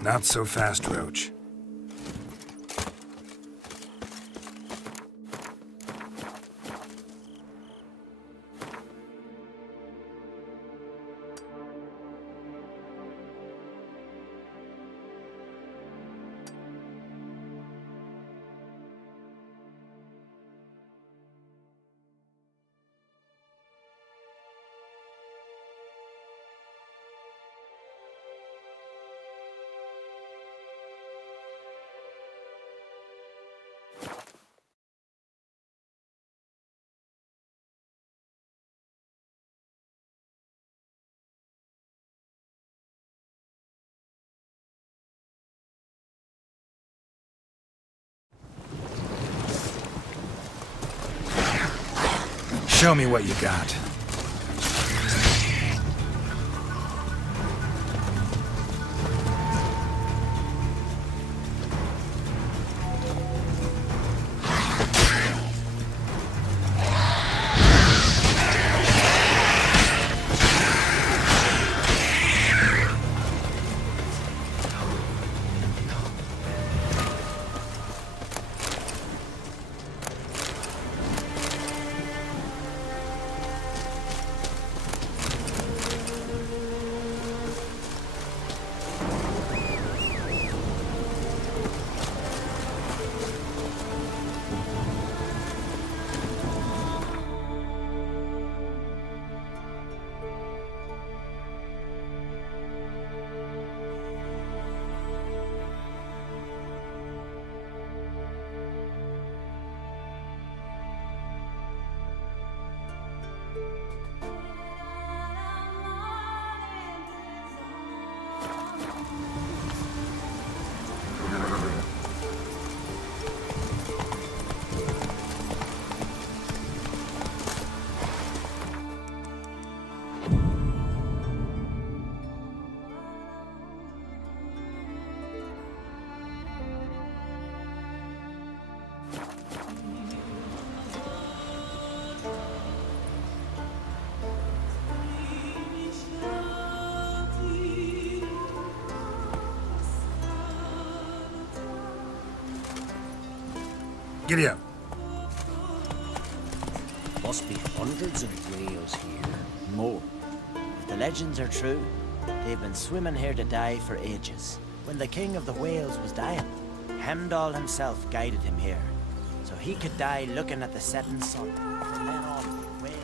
Not so fast, Roach. Show me what you got. Giddy up. Must be hundreds of whales here. More. If the legends are true, they've been swimming here to die for ages. When the king of the whales was dying, Hemdall himself guided him here, so he could die looking at the setting sun. From then on, whales...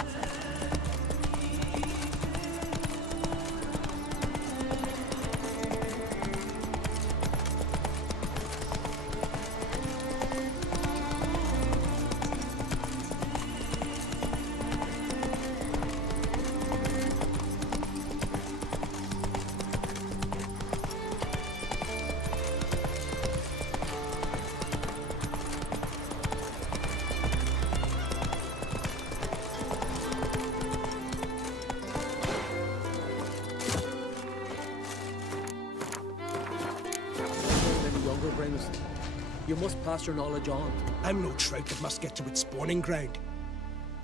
You must pass your knowledge on. I'm no trout that must get to its spawning ground.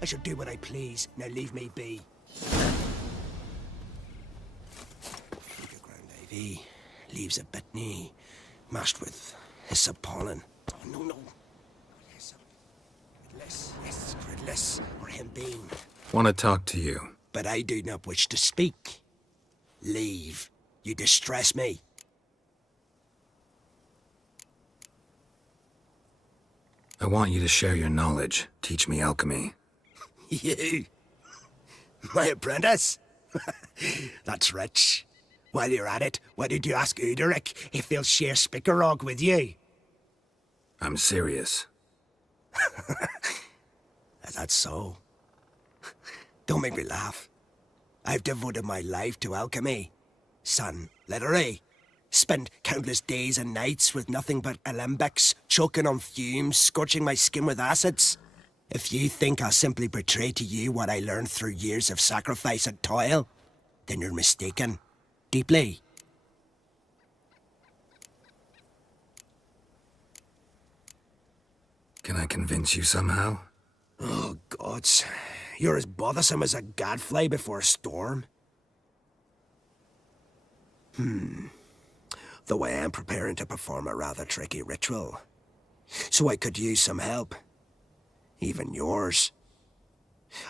I shall do what I please. Now leave me be. Feeder ground ivy, leaves a bit knee, mashed with hyssop pollen. Oh, no. Hyssop. Gridless, yes, gridless, or hembean. Want to talk to you. But I do not wish to speak. Leave. You distress me. I want you to share your knowledge. Teach me alchemy. You? My apprentice? That's rich. While you're at it, why did you ask Uderic if he'll share Spickerog with you? I'm serious. That's so. Don't make me laugh. I've devoted my life to alchemy. Son, literally. Spent countless days and nights with nothing but alembics, choking on fumes, scorching my skin with acids. If you think I'll simply betray to you what I learned through years of sacrifice and toil, then you're mistaken. Deeply. Can I convince you somehow? Oh, gods. You're as bothersome as a gadfly though I am preparing to perform a rather tricky ritual. So I could use some help. Even yours.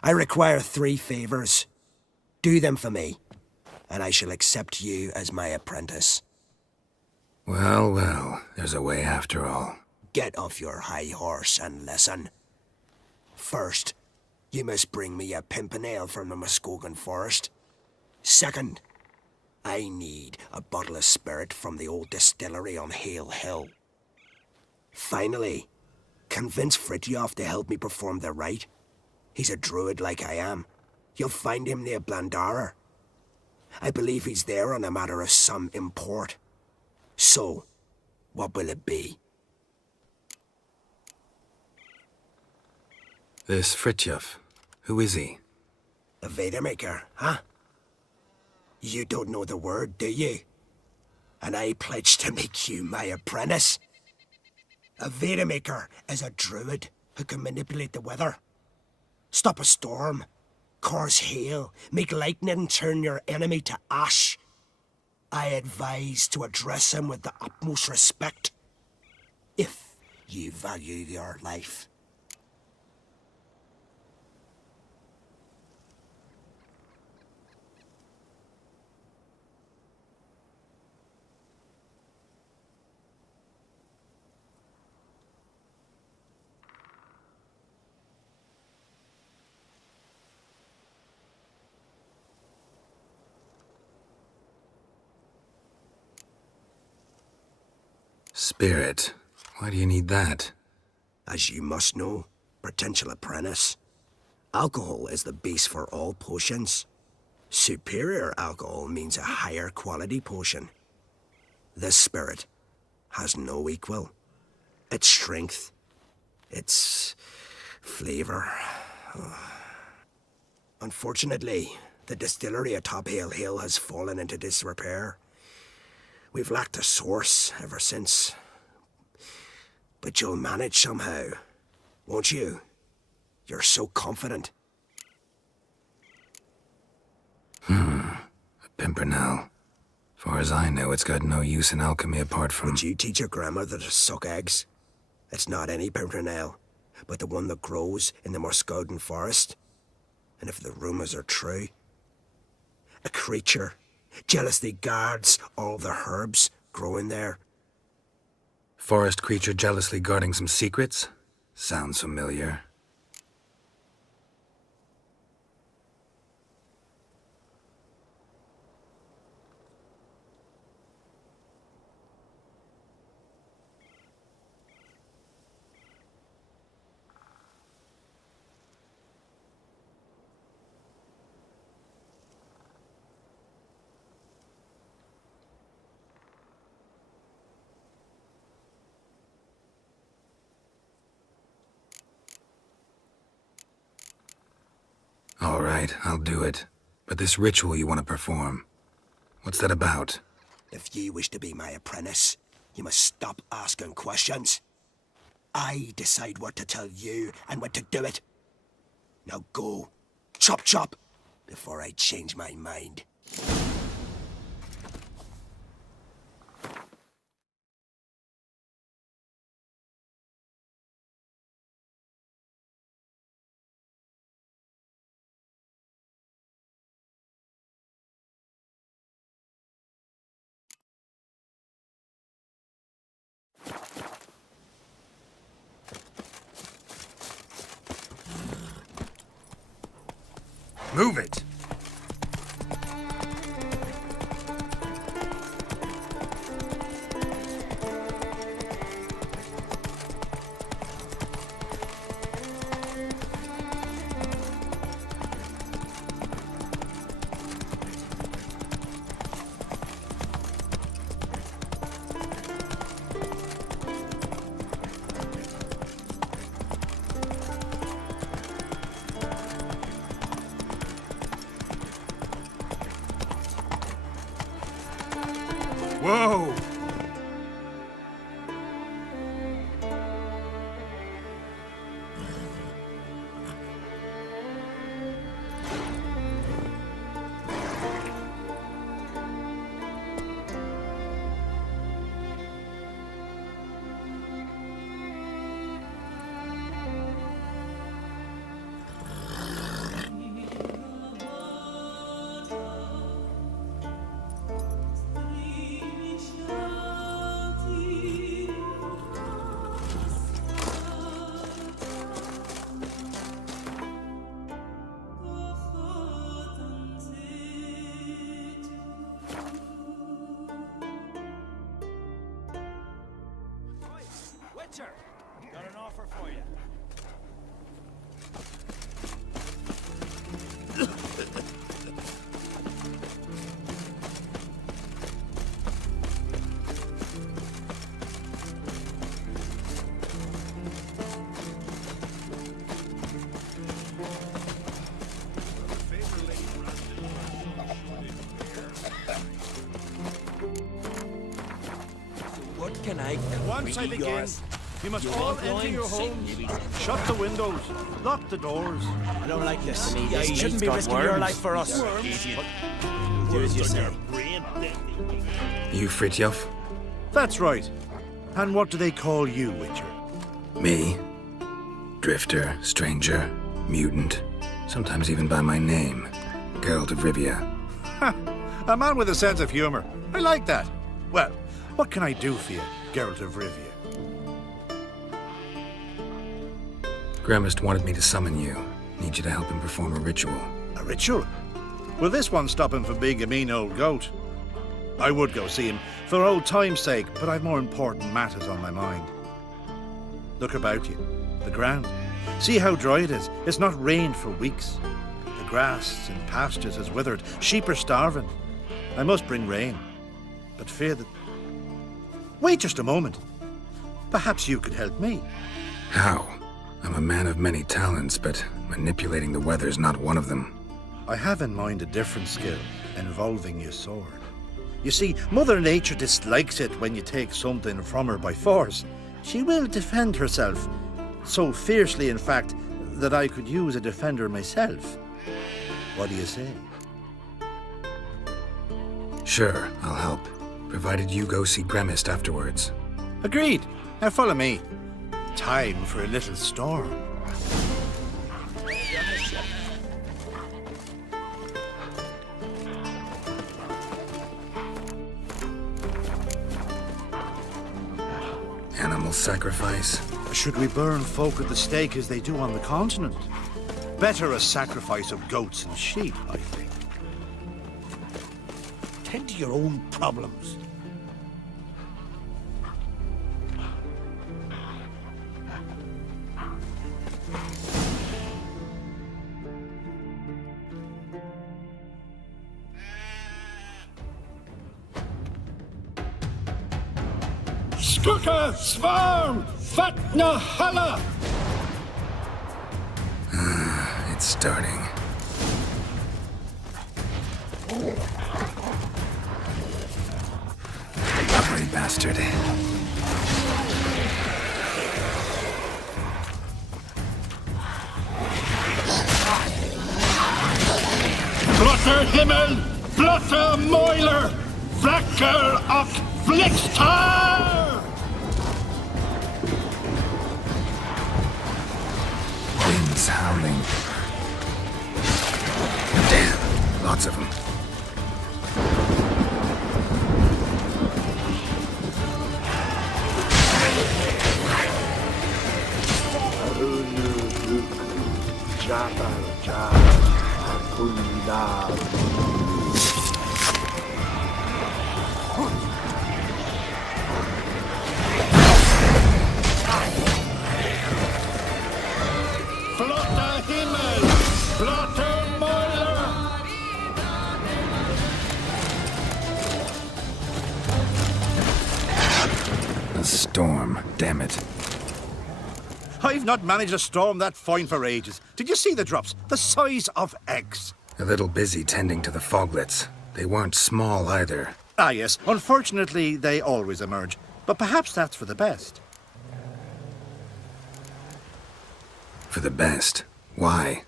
I require 3 favors. Do them for me, and I shall accept you as my apprentice. Well, well, there's a way after all. Get off your high horse and listen. First, you must bring me a pimpernel from the Muskogan forest. Second, I need a bottle of spirit from the old distillery on Hale Hill. Finally, convince Fritjof to help me perform the rite. He's a druid like I am. You'll find him near Blandara. I believe he's there on a matter of some import. So, what will it be? This Fritjof, who is he? A Vadermaker, huh? You don't know the word, do you? And I pledge to make you my apprentice. A Vadermaker is a druid who can manipulate the weather. Stop a storm, cause hail, make lightning turn your enemy to ash. I advise to address him with the utmost respect, if you value your life. Spirit. Why do you need that? As you must know, potential apprentice, alcohol is the base for all potions. Superior alcohol means a higher quality potion. This spirit has no equal. Its strength, its flavor. Unfortunately, the distillery atop Hale Hill has fallen into disrepair. We've lacked a source ever since. But you'll manage somehow, won't you? You're so confident. A pimpernel. Far as I know, it's got no use in alchemy apart from... Would you teach your grandmother to suck eggs? It's not any pimpernel, but the one that grows in the Muskogan forest. And if the rumors are true, a creature jealously guards all the herbs growing there. Forest creature jealously guarding some secrets? Sounds familiar. All right, I'll do it. But this ritual you want to perform, what's that about? If you wish to be my apprentice, you must stop asking questions. I decide what to tell you and when to do it. Now go, chop chop, before I change my mind. Move it! Whoa! can I Once I begin, yours? you must You all want enter wine? your Sing, homes, maybe. shut the windows, lock the doors. I don't like this. Yeah, This he's shouldn't be got risking your worms. life for us. Idiot. Do as you say. You Fritjof? That's right. And what do they call you, Witcher? Me? Drifter, stranger, mutant, sometimes even by my name, Geralt of Rivia. A man with a sense of humor. I like that. Well, what can I do for you, Geralt of Rivia? Gremist wanted me to summon you. Need you to help him perform a ritual. A ritual? Will this one stop him from being a mean old goat? I would go see him for old time's sake, but I've more important matters on my mind. Look about you. The ground. See how dry it is. It's not rained for weeks. The grass in pastures has withered. Sheep are starving. I must bring rain, but fear that... Wait just a moment. Perhaps you could help me. How? I'm a man of many talents, but manipulating the weather's not one of them. I have in mind a different skill involving your sword. You see, Mother Nature dislikes it when you take something from her by force. She will defend herself, so fiercely, in fact, that I could use a defender myself. What do you say? Sure, I'll help, provided you go see Gremist afterwards. Agreed. Now follow me. Time for a little storm. Animal sacrifice? Should we burn folk at the stake as they do on the continent? Better a sacrifice of goats and sheep, I think. Tend to your own problems. Skuka, Svarm, Fatna, Hala! It's starting. Ugly bastard. Blotter Himmel, Blotter Moiler, Vracker och Blixtar! Winds howling. Damn, lots of them. Blotter Himmel, Blotter Moiler! A storm, damn it. I've not managed a storm that fine for ages. Did you see the drops? The size of eggs. A little busy tending to the foglets. They weren't small either. Ah, yes. Unfortunately, they always emerge. But perhaps that's for the best. For the best. Why?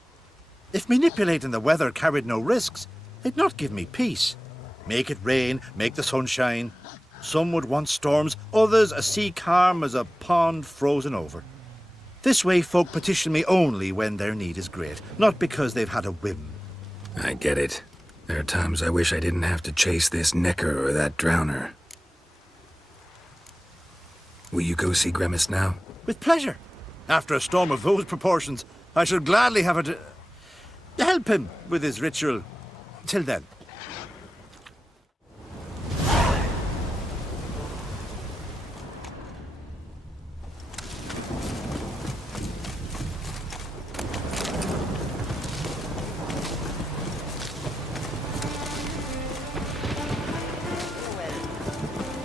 If manipulating the weather carried no risks, they'd not give me peace. Make it rain, make the sun shine. Some would want storms, others a sea calm as a pond frozen over. This way folk petition me only when their need is great, not because they've had a whim. I get it. There are times I wish I didn't have to chase this necker or that drowner. Will you go see Gremist now? With pleasure. After a storm of those proportions, I shall gladly have it to help him with his ritual. Till then.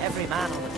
Every man on the...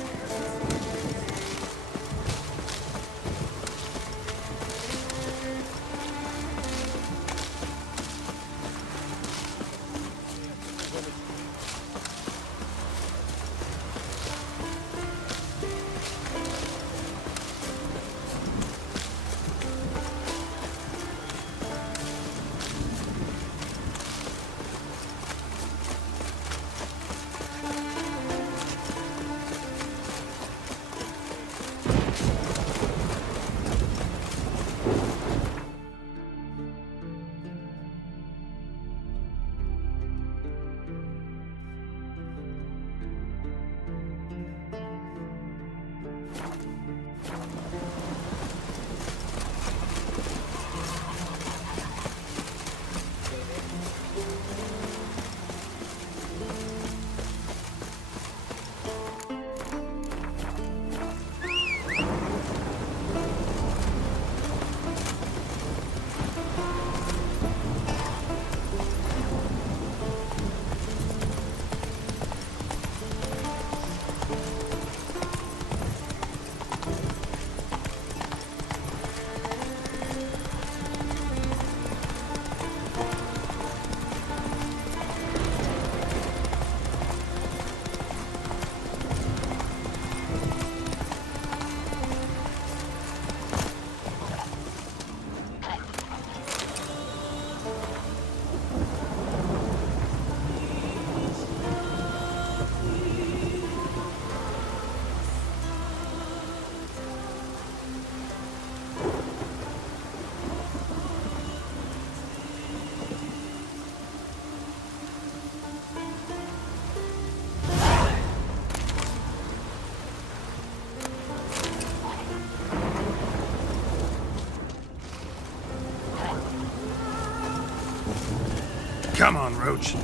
approach.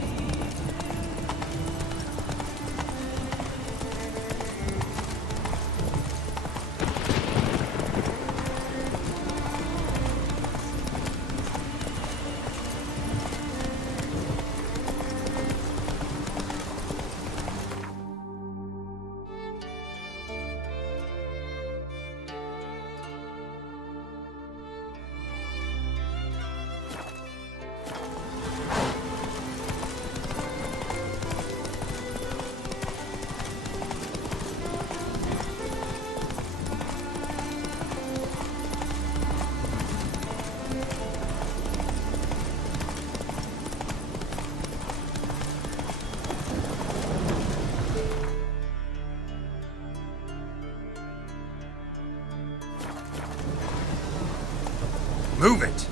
Move it!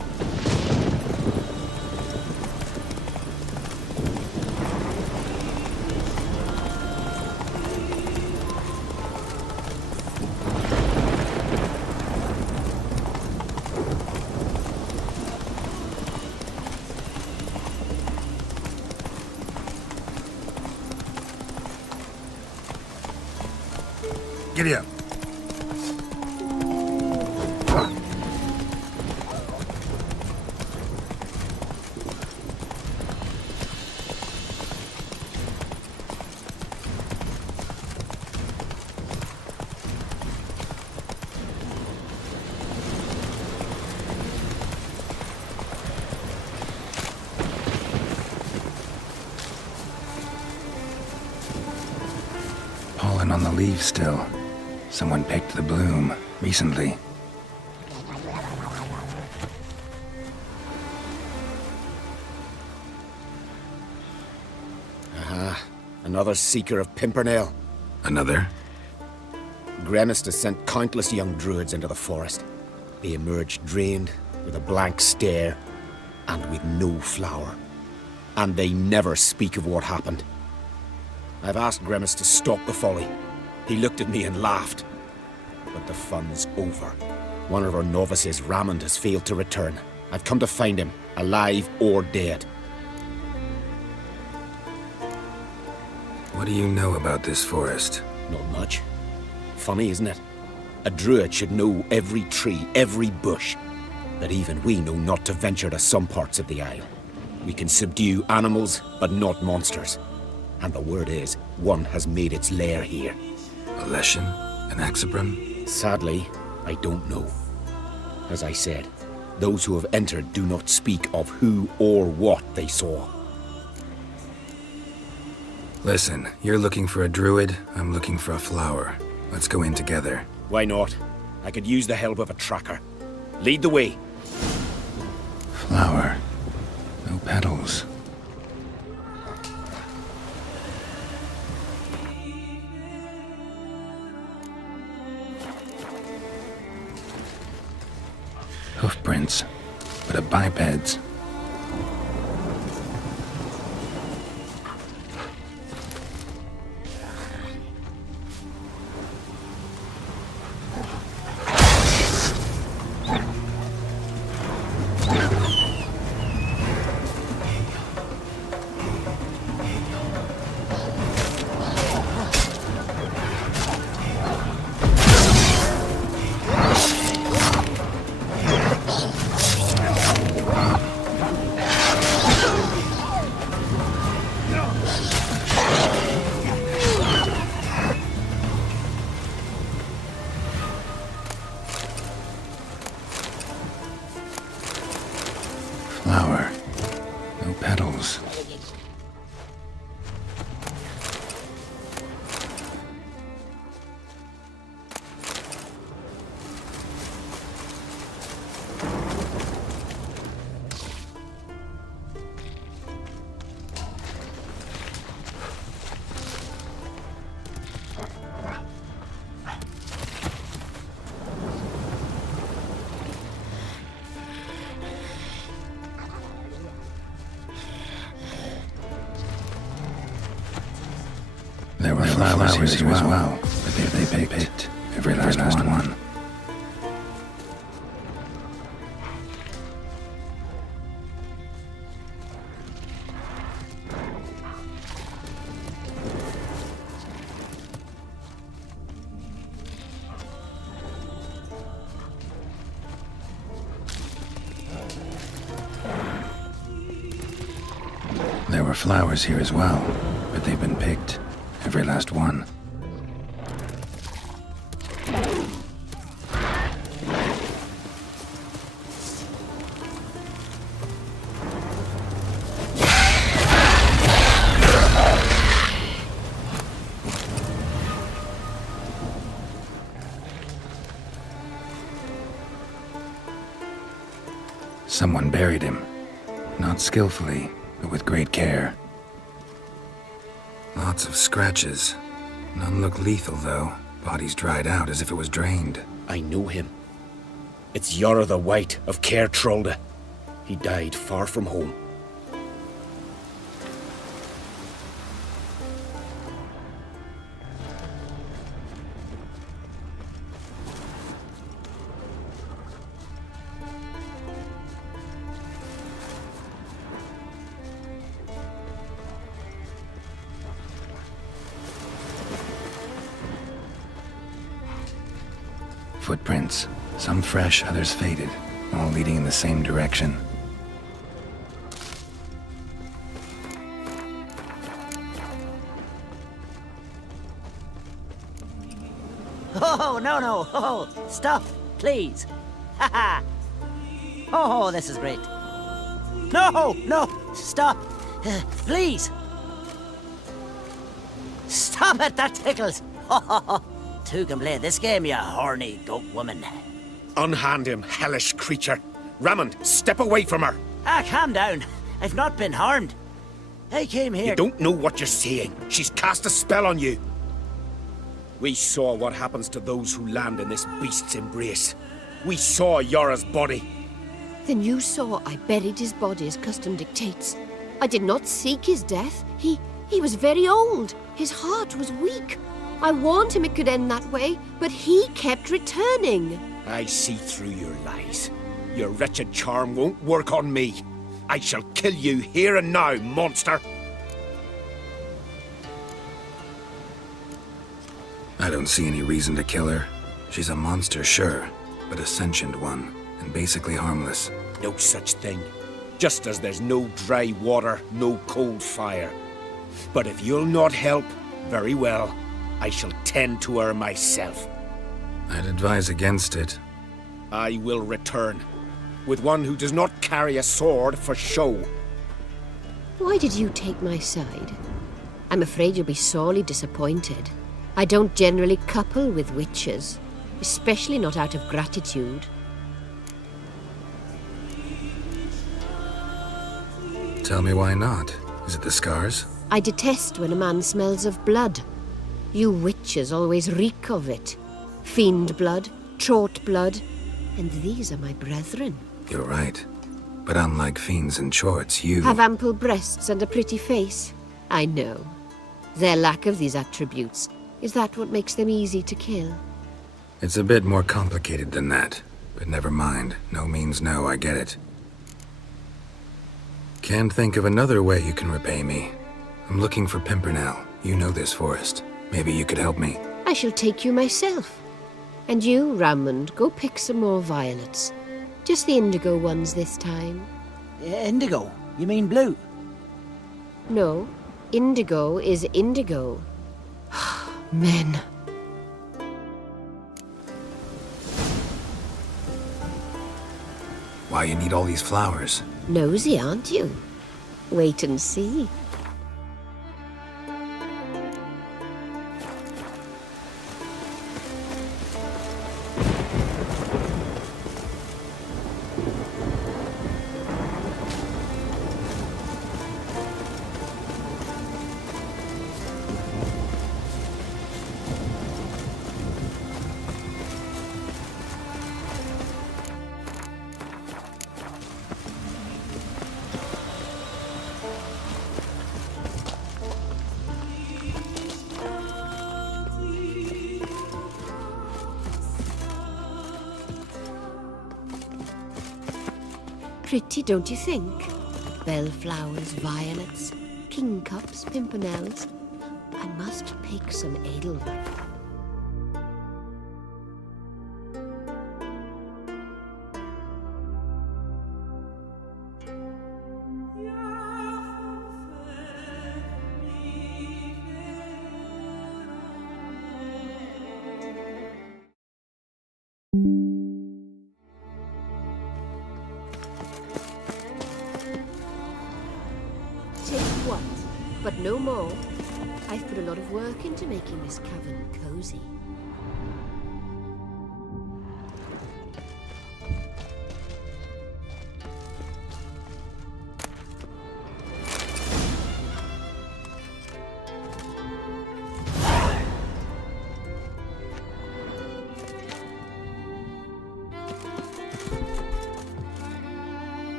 Giddy up. Pollen on the leaves still. Someone picked the bloom recently. Another seeker of Pimpernel. Another? Gremist has sent countless young druids into the forest. They emerge drained, with a blank stare, and with no flower. And they never speak of what happened. I've asked Gremist to stop the folly. He looked at me and laughed. But the fun's over. One of our novices, Ramond, has failed to return. I've come to find him, alive or dead. What do you know about this forest? Not much. Funny, isn't it? A druid should know every tree, every bush. But even we know not to venture to some parts of the Isle. We can subdue animals, but not monsters. And the word is, one has made its lair here. A Leshen? An Axabron? Sadly, I don't know. As I said, those who have entered do not speak of who or what they saw. Listen, you're looking for a druid, I'm looking for a flower. Let's go in together. Why not? I could use the help of a tracker. Lead the way. Flower. No petals. Hoofprints, but a biped's. Flower. No petals. There were flowers here as well, but they picked every last one. were flowers here as well, but they've been picked. Every last one. Someone buried him. Not skillfully, but with great care. Lots of scratches. None look lethal, though. Body's dried out as if it was drained. I know him. It's Yara the White of Caer Trolda. He died far from home. Footprints. Some fresh, others faded, all leading in the same direction. Oh, no. Oh, stop, please. Ha ha. Oh, this is great. No, stop. Please. Stop it, that tickles. Two can play this game, you horny goat woman. Unhand him, hellish creature. Raymond, step away from her. Calm down. I've not been harmed. I came here... You don't know what you're saying. She's cast a spell on you. We saw what happens to those who land in this beast's embrace. We saw Yara's body. Then you saw I buried his body as custom dictates. I did not seek his death. He was very old. His heart was weak. I warned him it could end that way, but he kept returning. I see through your lies. Your wretched charm won't work on me. I shall kill you here and now, monster. I don't see any reason to kill her. She's a monster, sure, but a sentient one, and basically harmless. No such thing. Just as there's no dry water, no cold fire. But if you'll not help, very well. I shall tend to her myself. I'd advise against it. I will return, with one who does not carry a sword for show. Why did you take my side? I'm afraid you'll be sorely disappointed. I don't generally couple with witches, especially not out of gratitude. Tell me why not. Is it the scars? I detest when a man smells of blood. You witches always reek of it. Fiend blood, trot blood, and these are my brethren. You're right. But unlike fiends and chorts, you... Have ample breasts and a pretty face. I know. Their lack of these attributes, is that what makes them easy to kill? It's a bit more complicated than that. But never mind. No means no, I get it. Can't think of another way you can repay me. I'm looking for Pimpernel. You know this forest. Maybe you could help me. I shall take you myself. And you, Raymond, go pick some more violets. Just the indigo ones this time. Indigo? You mean blue? No, indigo is indigo. Men. Why you need all these flowers? Nosy, aren't you? Wait and see. Pretty, don't you think? Bellflowers, violets, kingcups, pimpernels. I must pick some edelweiss. but no more. I've put a lot of work into making this cavern cozy.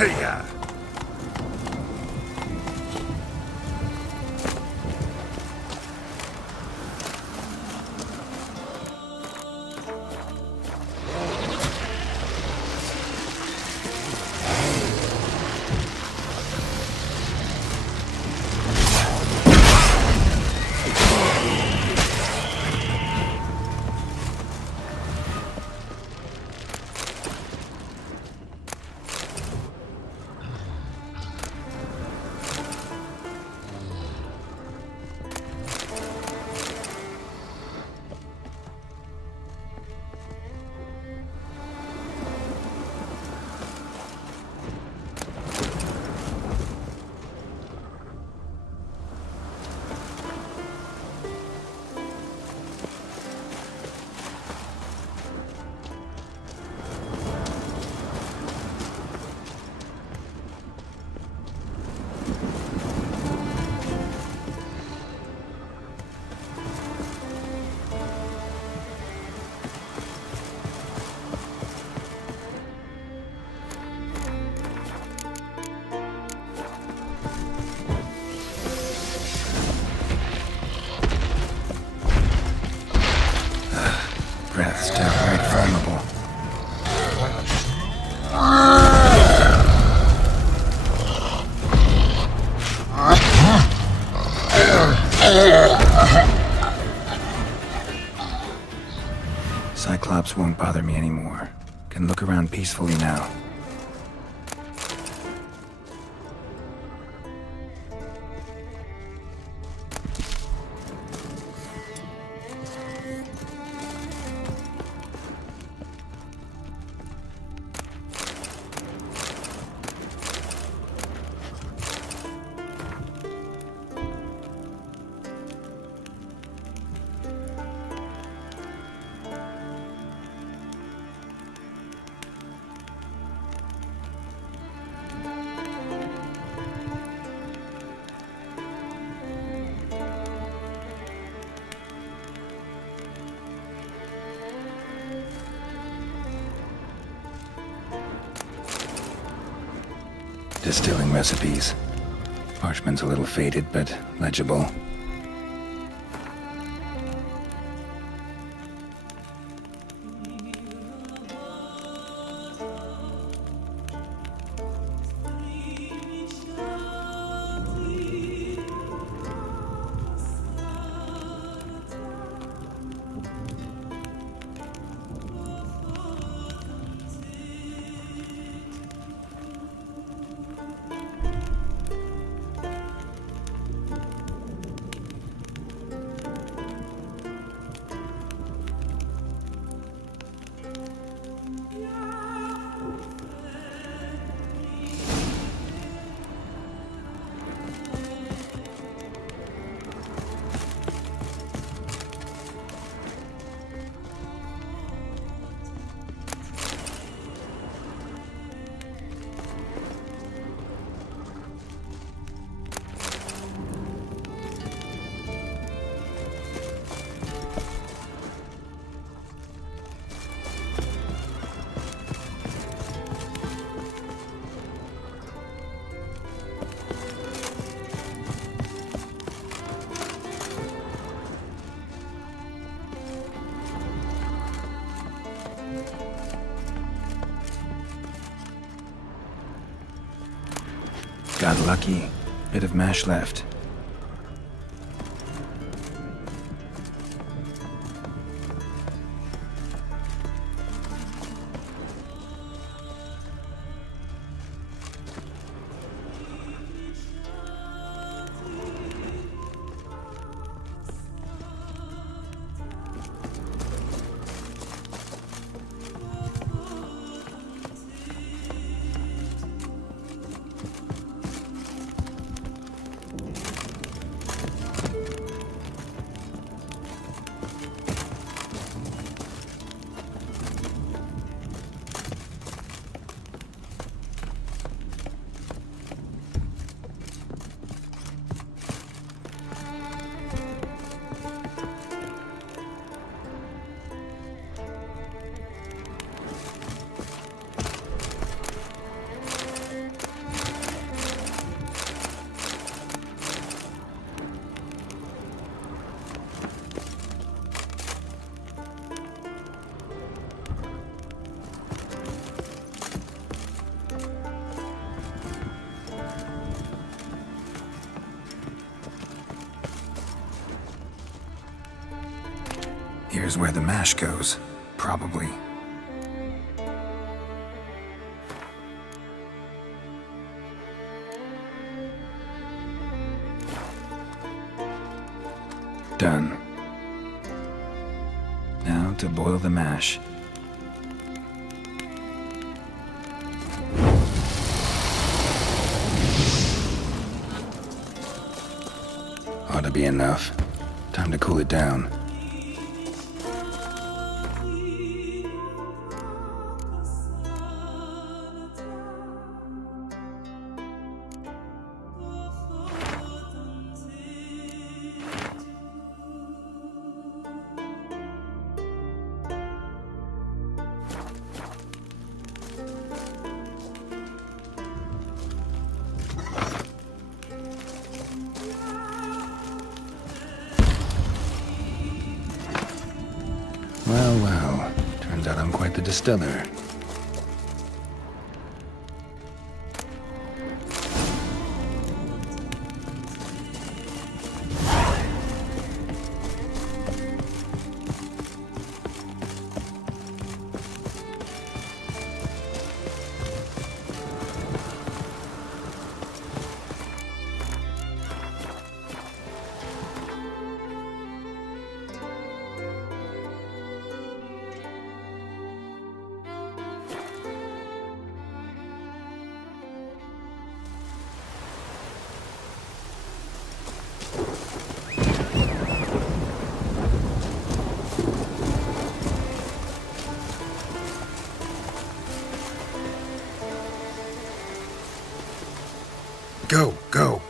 Hey-ya! Breath's downright vulnerable. Cyclops won't bother me anymore. Can look around peacefully now. Distilling recipes. Parchment's a little faded, but legible. Got lucky. Bit of mash left. Here's where the mash goes. Probably. Done. Now to boil the mash. Ought to be enough. Time to cool it down. Well, well. Turns out I'm quite the distiller. Go, go.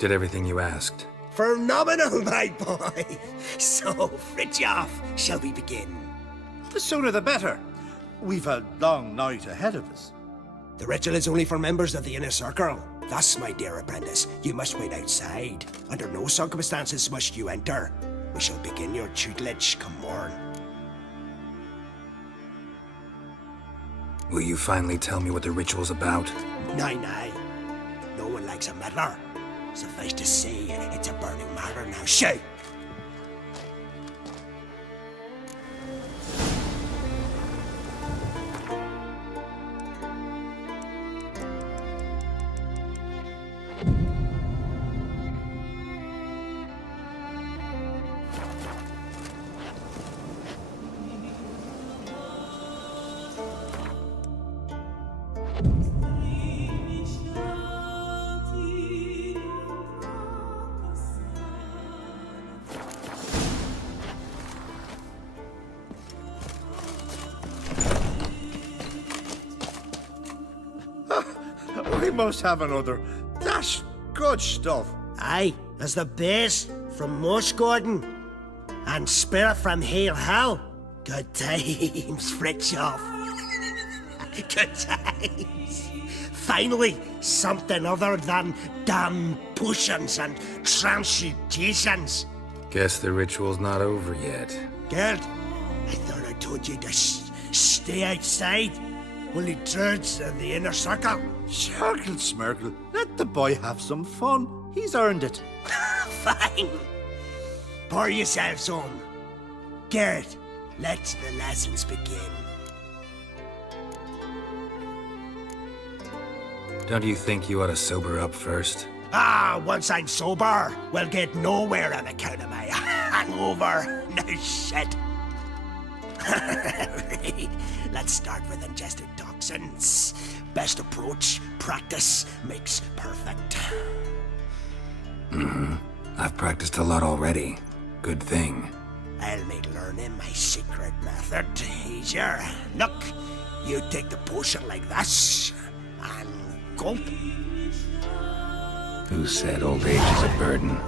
Did everything you asked. Phenomenal, my boy. So, Fritjof, shall we begin? The sooner the better. We've a long night ahead of us. The ritual is only for members of the inner circle. Thus, my dear apprentice, you must wait outside. Under no circumstances must you enter. We shall begin your tutelage come morn. Will you finally tell me what the ritual's about? Nay. No one likes a meddler. Suffice to say, it's a burning matter now. Shout! must have another. That's good stuff. Aye, there's the base from Moss Gordon. And spirit from Hale Hell. Good times, Fritjof. Good times. Finally, something other than damn potions and transmutations. Guess the ritual's not over yet. Gerd, I thought I told you to stay outside. Only druids in the inner circle. Circle Smirkle, let the boy have some fun. He's earned it. Fine. Pour yourselves home. Gerd, let the lessons begin. Don't you think you ought to sober up first? Once I'm sober, we'll get nowhere on account of my hangover. No shit. Right. Let's start with ingested toxins. Best approach, practice makes perfect. I've practiced a lot already. Good thing. I'll make learning my secret method easier. Look, you take the potion like this, and gulp. Who said old age is a burden?